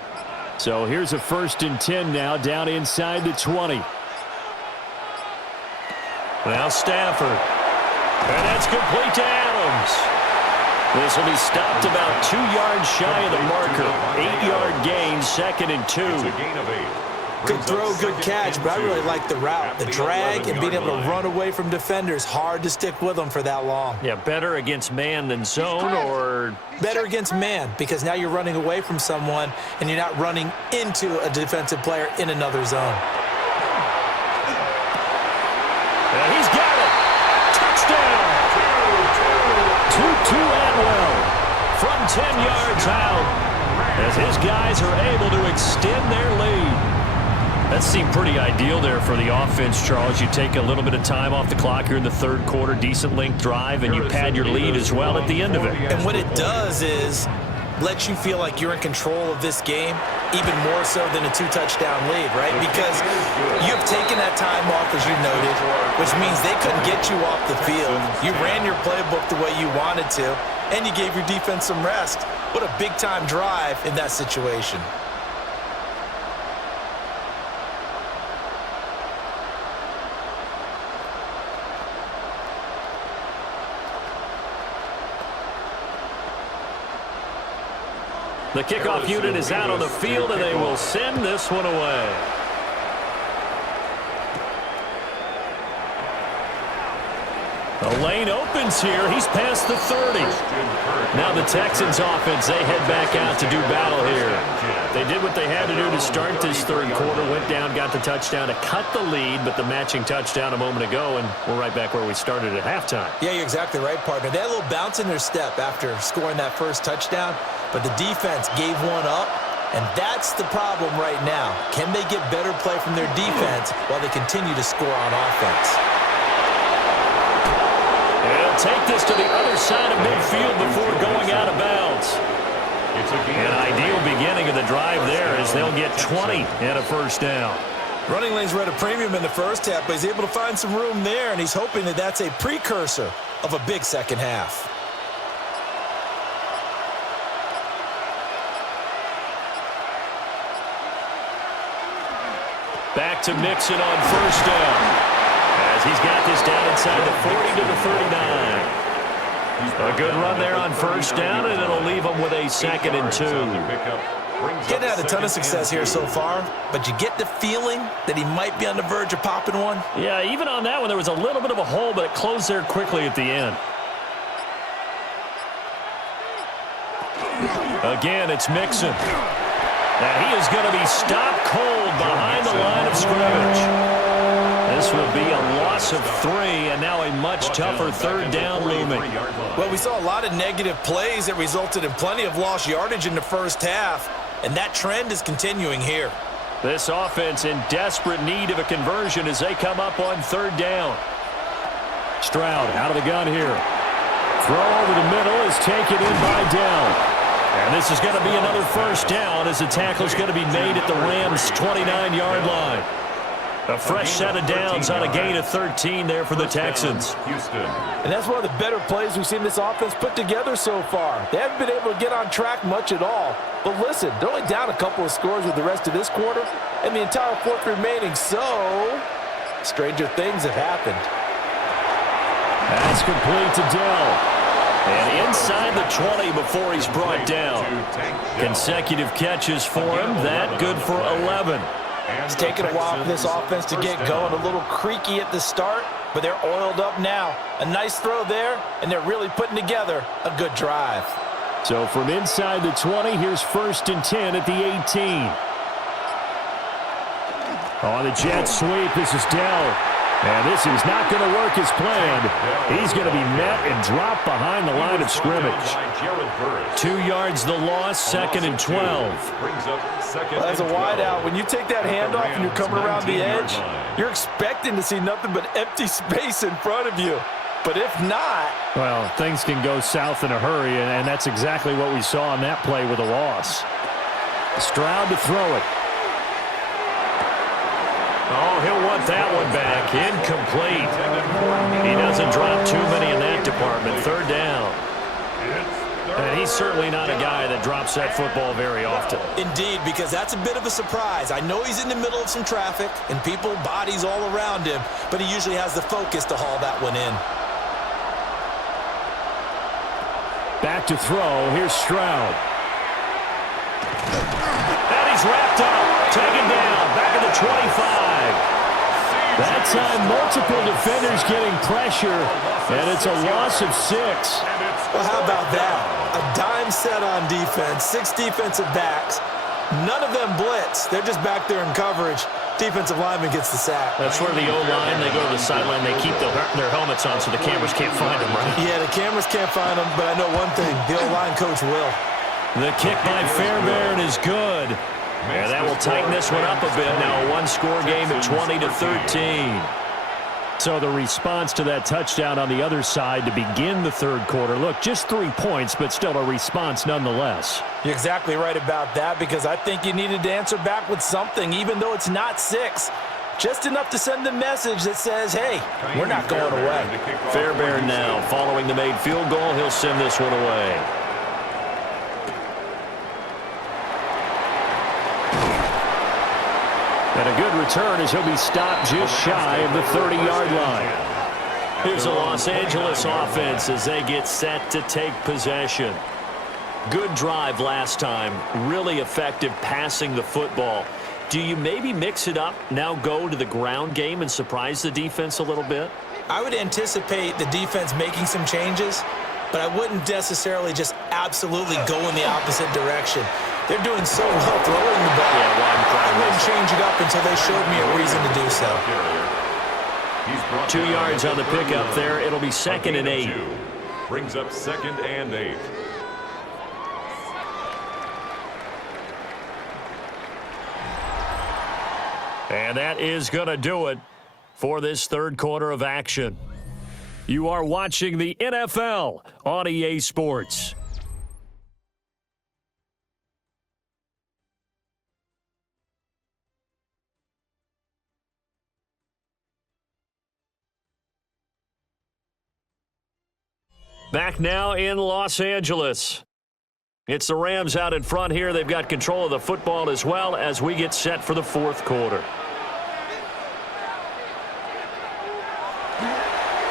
So here's a 1st and 10 now down inside the 20. Now Stafford. And that's complete to Adams. This will be stopped about 2 yards shy of the marker. 8-yard gain, 2nd and 2. Good throw, good catch, but I really like the route. The drag and being able to run away from defenders, hard to stick with them for that long. Yeah, better against man than zone, or? Better against man, because now you're running away from someone and you're not running into a defensive player in another zone. And he's got it. Touchdown. Tutu Atwell from 10 yards out as his guys are able to extend their lead. That seemed pretty ideal there for the offense, Charles. You take a little bit of time off the clock here in the 3rd quarter, decent length drive, and you pad your lead as well at the end of it. And what it does is let you feel like you're in control of this game, even more so than a 2-touchdown lead, right? Because you've taken that time off, as you noted, which means they couldn't get you off the field. You ran your playbook the way you wanted to, and you gave your defense some rest. What a big-time drive in that situation. The kickoff unit is out on the field, and they will send this one away. The lane opens here. He's past the 30. Now the Texans offense, they head back out to do battle here. They did what they had to do to start this 3rd quarter. Went down, got the touchdown to cut the lead, but the matching touchdown a moment ago, and we're right back where we started at halftime. Yeah, you're exactly right, partner. They had a little bounce in their step after scoring that first touchdown, but the defense gave one up, and that's the problem right now. Can they get better play from their defense while they continue to score on offense? They'll take this to the other side of midfield before going out of bounds. An ideal beginning of the drive there as they'll get 20 and a first down. Running lanes were at a premium in the first half, but he's able to find some room there, and he's hoping that that's a precursor of a big second half. Back to Mixon on first down. As he's got this down inside the 40 to the 39. A good run there on first down, and it'll leave him with a 2nd and 2. Getting had a ton of success here so far, but you get the feeling that he might be on the verge of popping one. Yeah, even on that one, there was a little bit of a hole, but it closed there quickly at the end. Again, it's Mixon. Now he is going to be stopped cold behind the line of scrimmage. This will be a loss of 3, and now a much tougher 3rd down looming. Well, we saw a lot of negative plays that resulted in plenty of lost yardage in the first half, and that trend is continuing here. This offense in desperate need of a conversion as they come up on 3rd down. Stroud out of the gun here. Throw over the middle is taken in by Dell. And this is going to be another first down as the tackle is going to be made at the Rams' 29-yard line. A fresh set of downs on a gain of 13 there for the Texans. Houston. And that's one of the better plays we've seen this offense put together so far. They haven't been able to get on track much at all. But listen, they're only down a couple of scores with the rest of this quarter and the entire 4th remaining. So, stranger things have happened. That's complete to Dell. And inside the 20 before he's brought down. Consecutive catches for him. That good for 11. It's taken a while for this offense to get going. A little creaky at the start, but they're oiled up now. A nice throw there, and they're really putting together a good drive. So from inside the 20, here's 1st and 10 at the 18. On the jet sweep, this is Dell. And this is not going to work as planned. He's going to be met and dropped behind the line of scrimmage. 2 yards the loss, 2nd and 12. Well, as a wideout, when you take that handoff and you're coming around the edge, you're expecting to see nothing but empty space in front of you. But if not... Well, things can go south in a hurry, and that's exactly what we saw on that play with a loss. Stroud to throw it. Oh, he'll want that one back. Incomplete. He doesn't drop too many in that department. 3rd down. And he's certainly not a guy that drops that football very often. Indeed, because that's a bit of a surprise. I know he's in the middle of some traffic and people, bodies all around him, but he usually has the focus to haul that one in. Back to throw. Here's Stroud. And he's wrapped up. Taken down. Back at the 25. That time, multiple defenders getting pressure, and it's a loss of 6. Well, how about that? A dime set on defense, 6 defensive backs. None of them blitz. They're just back there in coverage. Defensive lineman gets the sack. That's where the O-line, they go to the sideline, they keep their helmets on so the cameras can't find them, right? Yeah, the cameras can't find them, but I know one thing, the O-line coach will. The kick by Fairbairn is good. And that will tighten this one up a bit now. A one-score game at 20-13. So the response to that touchdown on the other side to begin the 3rd quarter. Look, just 3 points, but still a response nonetheless. You're exactly right about that, because I think you needed to answer back with something, even though it's not 6. Just enough to send the message that says, hey, we're not going away. Fairbairn now, following the made field goal, he'll send this one away. And a good return as he'll be stopped just shy of the 30-yard line. Here's the Los Angeles offense as they get set to take possession. Good drive last time. Really effective passing the football. Do you maybe mix it up, now go to the ground game and surprise the defense a little bit? I would anticipate the defense making some changes, but I wouldn't necessarily just absolutely go in the opposite direction. They're doing so well throwing the ball. I wouldn't change it up until they showed me a reason to do so. 2 yards on the pickup there. It'll be 2nd and 8. Brings up 2nd and 8. And that is going to do it for this 3rd quarter of action. You are watching the NFL on EA Sports. Back now in Los Angeles. It's the Rams out in front here. They've got control of the football as well as we get set for the 4th quarter.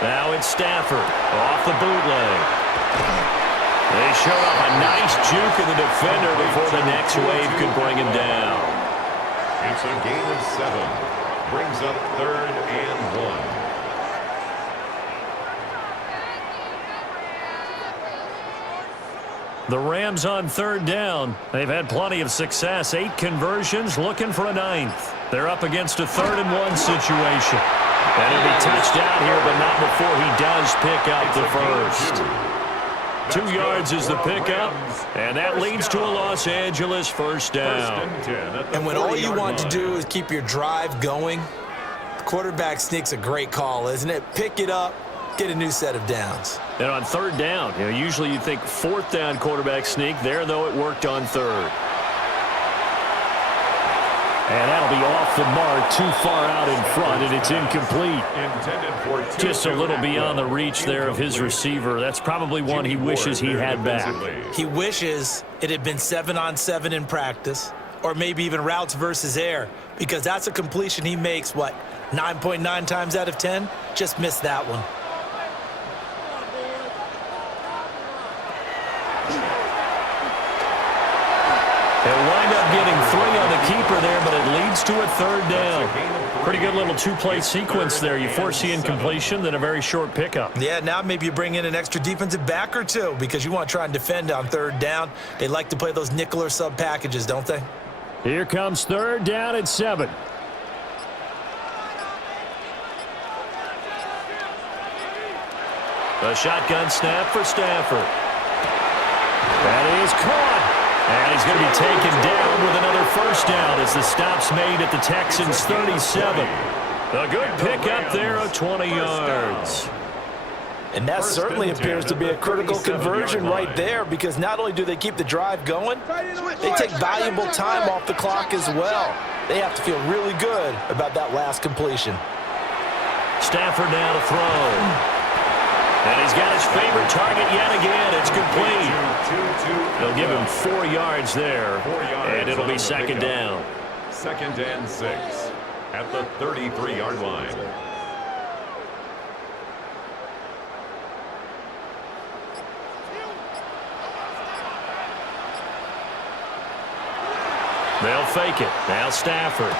Now it's Stafford off the bootleg. They showed off a nice juke of the defender before the next wave could bring him down. It's a gain of 7. Brings up 3rd and 1. The Rams on 3rd down. They've had plenty of success. 8 conversions, looking for a 9th. They're up against a 3rd and 1 situation. And he'll be touched out here, but not before he does pick up the first. 2 yards is the pickup, and that leads to a Los Angeles 1st down. And when all you want to do is keep your drive going, the quarterback sneak's a great call, isn't it? Pick it up, get a new set of downs. And on 3rd down, usually you think 4th down quarterback sneak. There, though, it worked on 3rd. And that'll be off the mark, too far out in front, and it's incomplete. Just a little beyond the reach there of his receiver. That's probably one he wishes he had back. He wishes it had been 7-on-7 in practice, or maybe even routes versus air, because that's a completion he makes, 9.9 times out of 10? Just missed that one. keeper there, but it leads to a third down. Pretty good little two-play sequence there. You force the incompletion, then a very short pickup. Yeah, now maybe you bring in an extra defensive back or two because you want to try and defend on third down. They like to play those nickel or sub packages, don't they? Here comes third down at 7. A shotgun snap for Stafford. That is caught. And he's going to be taken down with another first down as the stop's made at the Texans' 37. A good pickup there of 20 yards. And that certainly appears to be a critical conversion right there because not only do they keep the drive going, they take valuable time off the clock as well. They have to feel really good about that last completion. Stafford now to throw. And he's got his favorite target yet again. It's complete. They'll give him 4 yards there, and it'll be second down. 2nd and 6 at the 33-yard line. They'll fake it. Now Stafford.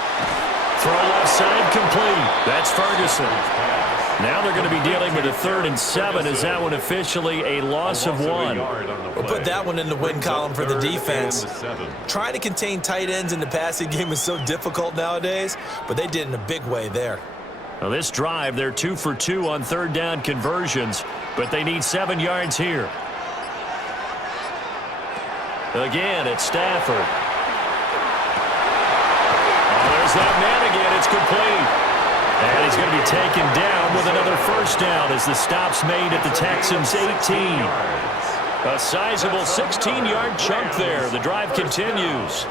Throw left side complete. That's Ferguson. Now they're going to be dealing with a 3rd and 7. Is that one officially a loss of 1? We'll put that one in the win column for the defense. Trying to contain tight ends in the passing game is so difficult nowadays, but they did in a big way there. Now this drive, they're 2 for 2 on third down conversions, but they need 7 yards here. Again, it's Stafford. Oh, there's that man again. It's complete. And he's going to be taken down with another first down as the stop's made at the Texans' 18. A sizable 16-yard chunk there. The drive continues.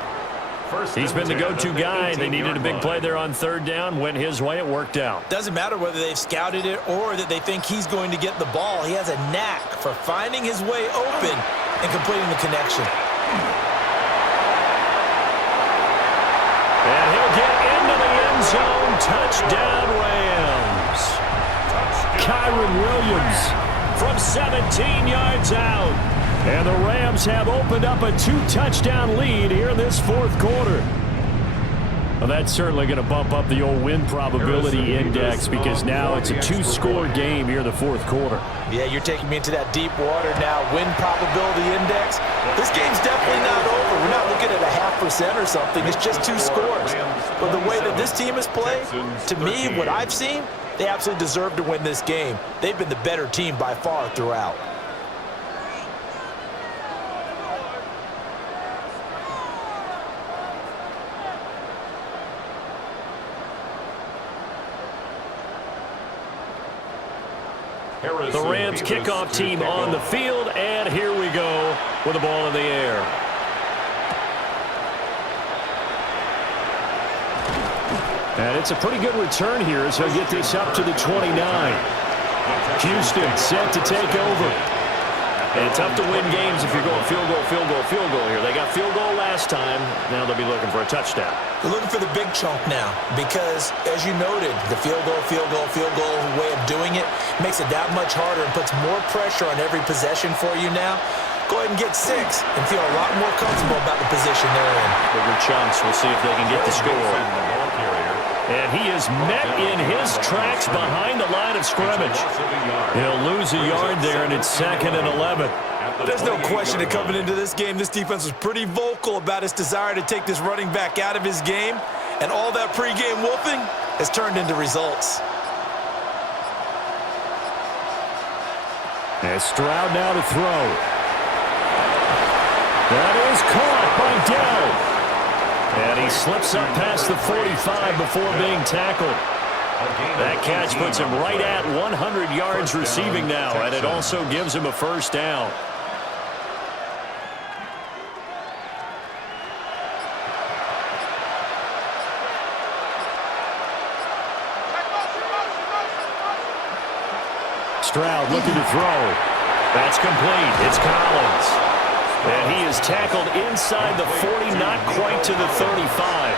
He's been the go-to guy. They needed a big play there on third down. Went his way. It worked out. Doesn't matter whether they've scouted it or that they think he's going to get the ball. He has a knack for finding his way open and completing the connection. And he'll get into the end zone. Touchdown, Rams. Kyron Williams from 17 yards out. And the Rams have opened up a 2-touchdown lead here in this fourth quarter. Well, that's certainly going to bump up the old win probability index because now it's a 2-score game here in the fourth quarter. Yeah, you're taking me into that deep water now. Win probability index. This game's definitely not over. We're not looking at a 0.5% or something. It's just 2 scores. But the way that this team has played, to me, what I've seen, they absolutely deserve to win this game. They've been the better team by far throughout. The Rams kickoff team on the field, and here we go with the ball in the air. And it's a pretty good return here, so get this up to the 29. Houston set to take over. And it's tough to win games if you're going field goal, field goal, field goal here. They got field goal last time. Now they'll be looking for a touchdown. They're looking for the big chunk now because, as you noted, the field goal way of doing it makes it that much harder and puts more pressure on every possession for you now. Go ahead and get 6 and feel a lot more comfortable about the position they're in. Bigger chunks. We'll see if they can get the score. And he is met in his tracks behind the line of scrimmage. He'll lose a yard there, and it's 2nd and 11. There's no question that coming into this game, this defense was pretty vocal about its desire to take this running back out of his game, and all that pregame whooping has turned into results. And Stroud now to throw. That is caught by Dell. And he slips up past the 45 before being tackled. That catch puts him right at 100 yards receiving now, and it also gives him a first down. Stroud looking to throw. That's complete. It's Collins. And he is tackled inside the 40, not quite to the 35.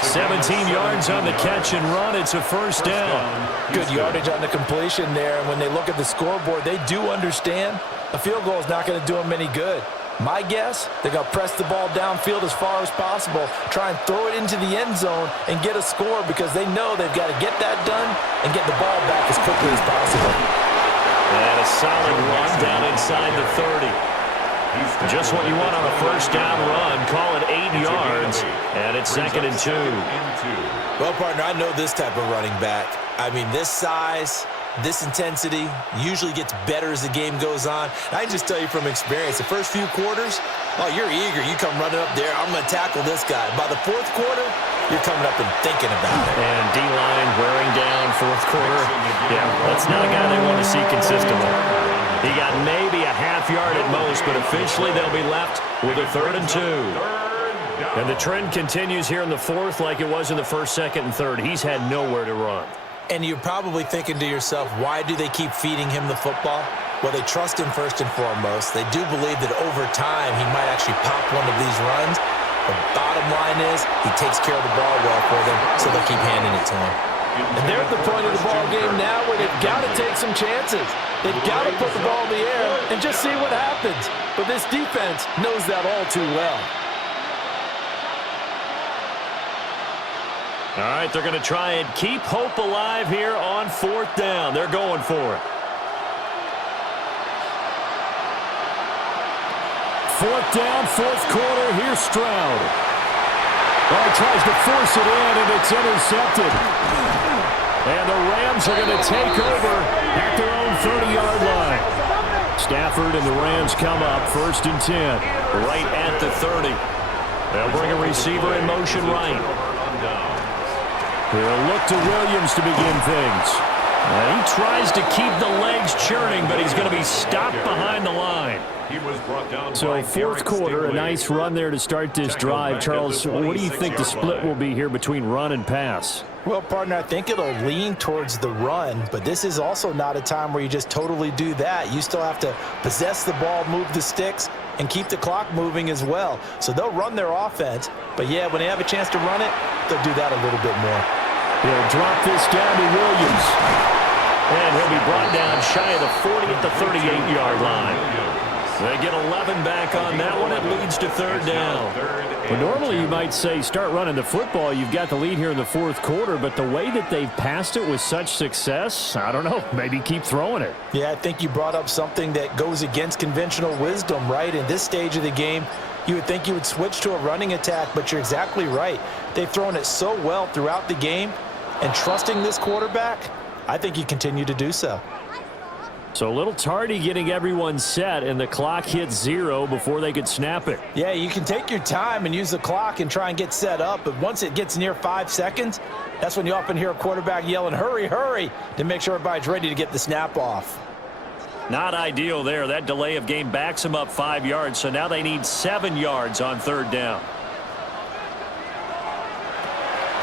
17 yards on the catch and run. It's a first down. Good yardage on the completion there. And when they look at the scoreboard, they do understand a field goal is not going to do them any good. My guess, they're going to press the ball downfield as far as possible, try and throw it into the end zone and get a score because they know they've got to get that done and get the ball back as quickly as possible. And a solid run down inside the 30. Just what you want on a first down run. Call it 8 yards, and it's 2nd and 2. Well, partner, I know this type of running back. I mean, this size, this intensity usually gets better as the game goes on. And I can just tell you from experience, the first few quarters, oh, you're eager. You come running up there, I'm going to tackle this guy. By the fourth quarter, you're coming up and thinking about it. And D-line wearing down fourth quarter. Yeah, that's not a guy they want to see consistently. He got maybe a half yard at most, but officially they'll be left with a 3rd and 2. And the trend continues here in the fourth like it was in the first, second, and third. He's had nowhere to run. And you're probably thinking to yourself, why do they keep feeding him the football? Well, they trust him first and foremost. They do believe that over time he might actually pop one of these runs. The bottom line is he takes care of the ball well for them, so they'll keep handing it to him. And they're at the point of the ball game now where they've got to take some chances. They've got to put the ball in the air and just see what happens. But this defense knows that all too well. All right, they're going to try and keep hope alive here on 4th down. They're going for it. 4th down, 4th quarter. Here's Stroud. Oh, he tries to force it in, and it's intercepted. And the Rams are going to take over at their own 30-yard line. Stafford and the Rams come up 1st and 10. Right at the 30. They'll bring a receiver in motion right. He'll look to Williams to begin things. And he tries to keep the legs churning, but he's going to be stopped behind the line. So 4th quarter, a nice run there to start this drive. Charles, what do you think the split will be here between run and pass? Well, partner, I think it'll lean towards the run, but this is also not a time where you just totally do that. You still have to possess the ball, move the sticks, and keep the clock moving as well. So they'll run their offense, but yeah, when they have a chance to run it, they'll do that a little bit more. He'll drop this down to Williams. And he'll be brought down shy of the 40 at the 38-yard line. They get 11 back on that one. It leads to 3rd down. Well, normally you might say start running the football. You've got the lead here in the 4th quarter, but the way that they've passed it with such success, I don't know, maybe keep throwing it. Yeah, I think you brought up something that goes against conventional wisdom, right? In this stage of the game, you would think you would switch to a running attack, but you're exactly right. They've thrown it so well throughout the game, and trusting this quarterback, I think you continue to do so. So a little tardy getting everyone set, and the clock hits 0 before they could snap it. Yeah, you can take your time and use the clock and try and get set up, but once it gets near 5 seconds, that's when you often hear a quarterback yelling, hurry, hurry, to make sure everybody's ready to get the snap off. Not ideal there. That delay of game backs them up 5 yards, so now they need 7 yards on 3rd down.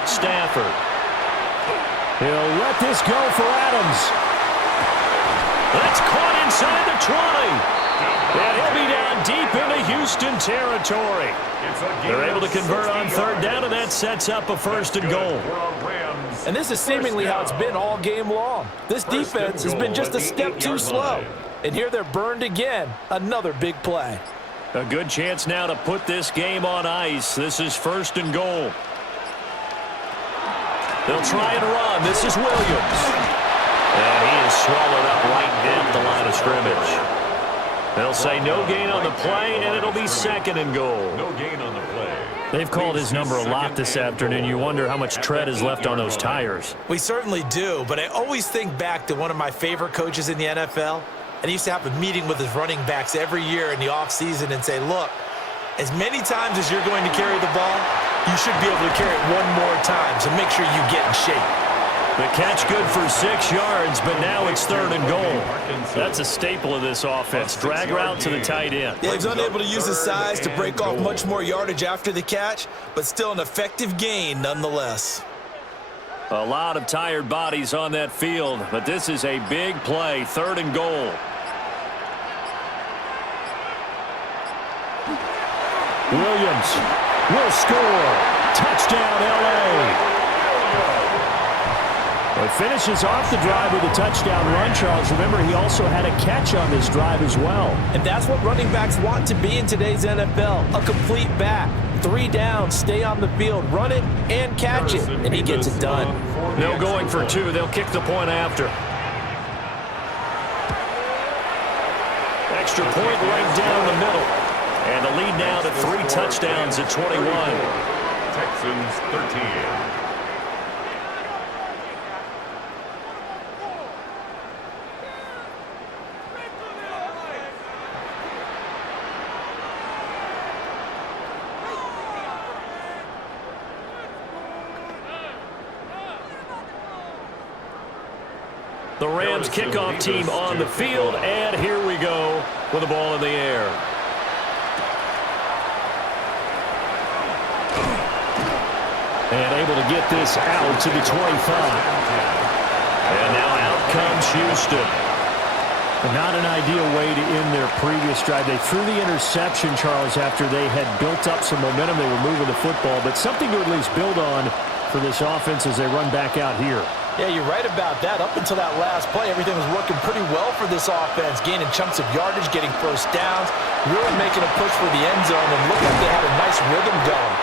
Stafford. He'll let this go for Adams. That's caught inside the 20. And he'll be down deep into Houston territory. They're able to convert on 3rd down, and that sets up a 1st and goal. And this is seemingly how it's been all game long. This defense has been just a step too slow. And here they're burned again. Another big play. A good chance now to put this game on ice. This is 1st and goal. They'll try and run. This is Williams. And he is swallowed up right at the line of scrimmage. They'll say no gain on the play, and it'll be 2nd and goal. No gain on the play. They've called his number a lot this afternoon. You wonder how much tread is left on those tires. We certainly do, but I always think back to one of my favorite coaches in the NFL, and he used to have a meeting with his running backs every year in the offseason and say, look, as many times as you're going to carry the ball, you should be able to carry it one more time, so make sure you get in shape. The catch good for 6 yards, but now it's 3rd and goal. That's a staple of this offense. Drag route to the tight end. Yeah, he's unable to use his size to break off much more yardage after the catch, but still an effective gain nonetheless. A lot of tired bodies on that field, but this is a big play. 3rd and goal. Williams will score. Touchdown, L.A. Well, he finishes off the drive with a touchdown run, Charles. Remember, he also had a catch on this drive as well. And that's what running backs want to be in today's NFL, a complete back. 3 downs, stay on the field, run it, and catch it, and he gets it done. No going for 2. They'll kick the point after. Extra point right down the middle. And the lead now to 3 touchdowns at 21. Texans 13. The Rams kickoff team on the field, and here we go with the ball in the air. And able to get this out to the 25. And now out comes Houston. But not an ideal way to end their previous drive. They threw the interception, Charles, after they had built up some momentum. They were moving the football, but something to at least build on for this offense as they run back out here. Yeah, you're right about that. Up until that last play, everything was working pretty well for this offense, gaining chunks of yardage, getting first downs, really making a push for the end zone, and looked like they had a nice rhythm going.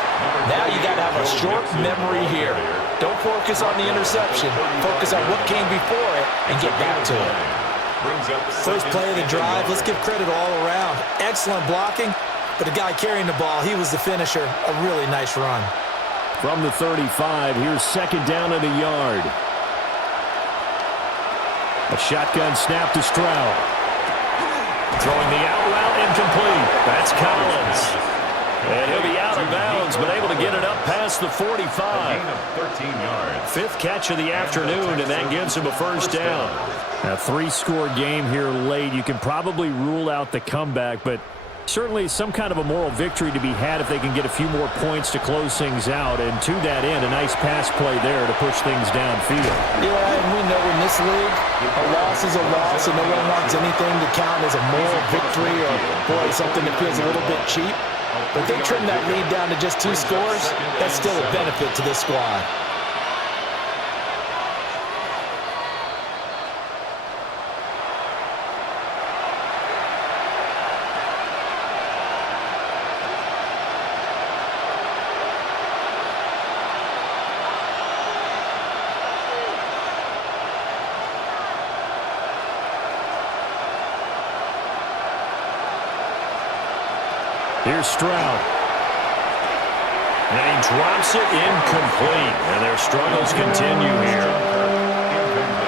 Now you got to have a short memory here. Don't focus on the interception. Focus on what came before it and get back to it. First play of the drive, let's give credit all around. Excellent blocking, but the guy carrying the ball, he was the finisher. A really nice run. From the 35, here's second down and a yard. A shotgun snap to Stroud. Throwing the out route incomplete. That's Collins. And he'll be out of bounds, but able to get it up past the 45. 13 yards. 5th catch of the afternoon, and that gives him a first down. A 3-score game here late. You can probably rule out the comeback, but certainly some kind of a moral victory to be had if they can get a few more points to close things out. And to that end, a nice pass play there to push things downfield. Yeah, and we know in this league, a loss is a loss, and no one wants anything to count as a moral victory or, boy, something that feels a little bit cheap. But if they trim that lead down to just 2 scores, that's still a benefit to this squad. Here's Stroud. And he drops it incomplete. And their struggles continue here.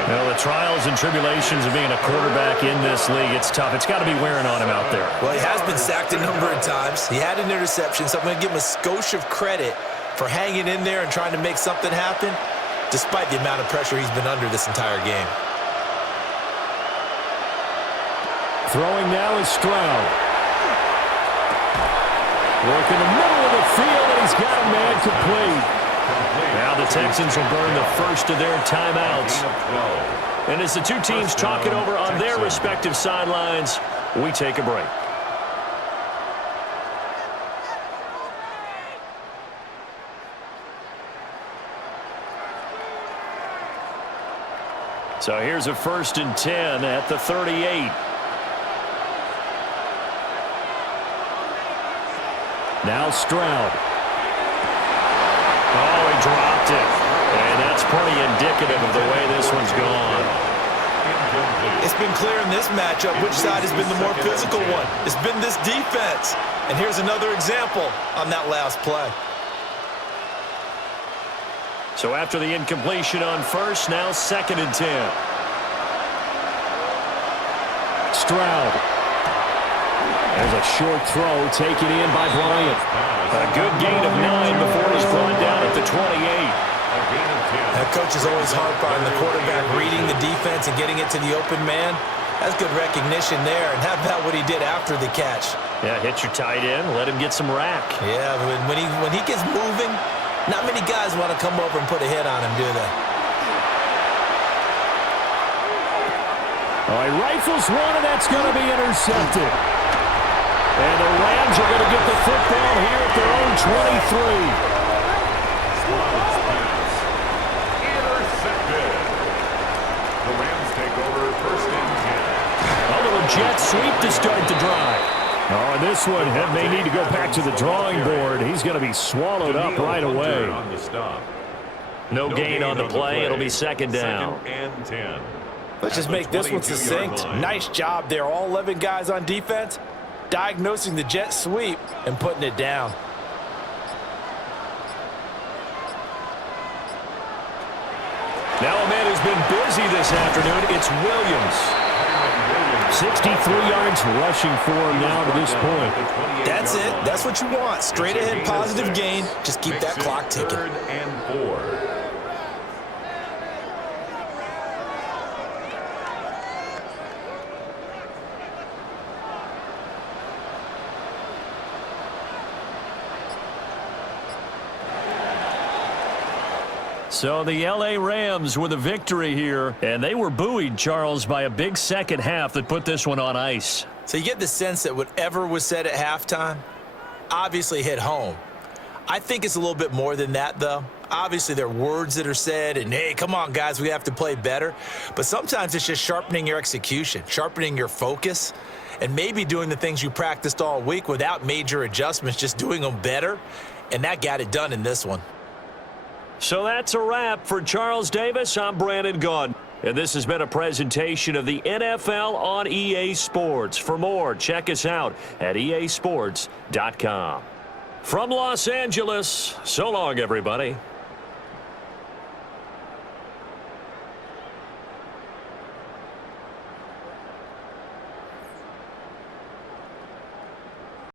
Well, the trials and tribulations of being a quarterback in this league, it's tough. It's got to be wearing on him out there. Well, he has been sacked a number of times. He had an interception, so I'm going to give him a skosh of credit for hanging in there and trying to make something happen, despite the amount of pressure he's been under this entire game. Throwing now is Stroud. Work in the middle of the field, and he's got a man complete. Now the Texans will burn the first of their timeouts. And as the two teams talk it over on their respective sidelines, we take a break. So here's a 1st and 10 at the 38. Now Stroud. Oh, he dropped it. And that's pretty indicative of the way this one's gone. It's been clear in this matchup which side has been the more physical one. It's been this defense. And here's another example on that last play. So after the incompletion on 1st, now 2nd and 10. Stroud. There's a short throw taken in by Bryant. A good gain of 9 before he's brought down at the 28. That coach is always hard on the quarterback, reading the defense and getting it to the open man. That's good recognition there. And how about what he did after the catch? Yeah, hit your tight end, let him get some rack. Yeah, but when he gets moving, not many guys want to come over and put a hit on him, do they? Oh, he rifles one, and that's going to be intercepted. And the Rams are going to get the football here at their own 23. jet sweep to start the drive. Oh, and this one may need to go back to the drawing board. He's going to be swallowed up right away. On the stop. No gain on the play. It'll be second down. Second and 10. Let's just make this one succinct. Nice job there. All 11 guys on defense diagnosing the jet sweep and putting it down. Now a man who's been busy this afternoon, it's Williams. 63 yards rushing for him now to this point. That's it. That's what you want. Straight ahead positive gain. Just keep that clock ticking. Third and 4. So the L.A. Rams with a victory here, and they were buoyed, Charles, by a big second half that put this one on ice. So you get the sense that whatever was said at halftime obviously hit home. I think it's a little bit more than that, though. Obviously, there are words that are said, and, hey, come on, guys, we have to play better. But sometimes it's just sharpening your execution, sharpening your focus, and maybe doing the things you practiced all week without major adjustments, just doing them better. And that got it done in this one. So that's a wrap for Charles Davis. I'm Brandon Gaudin. And this has been a presentation of the NFL on EA Sports. For more, check us out at easports.com. From Los Angeles, so long, everybody.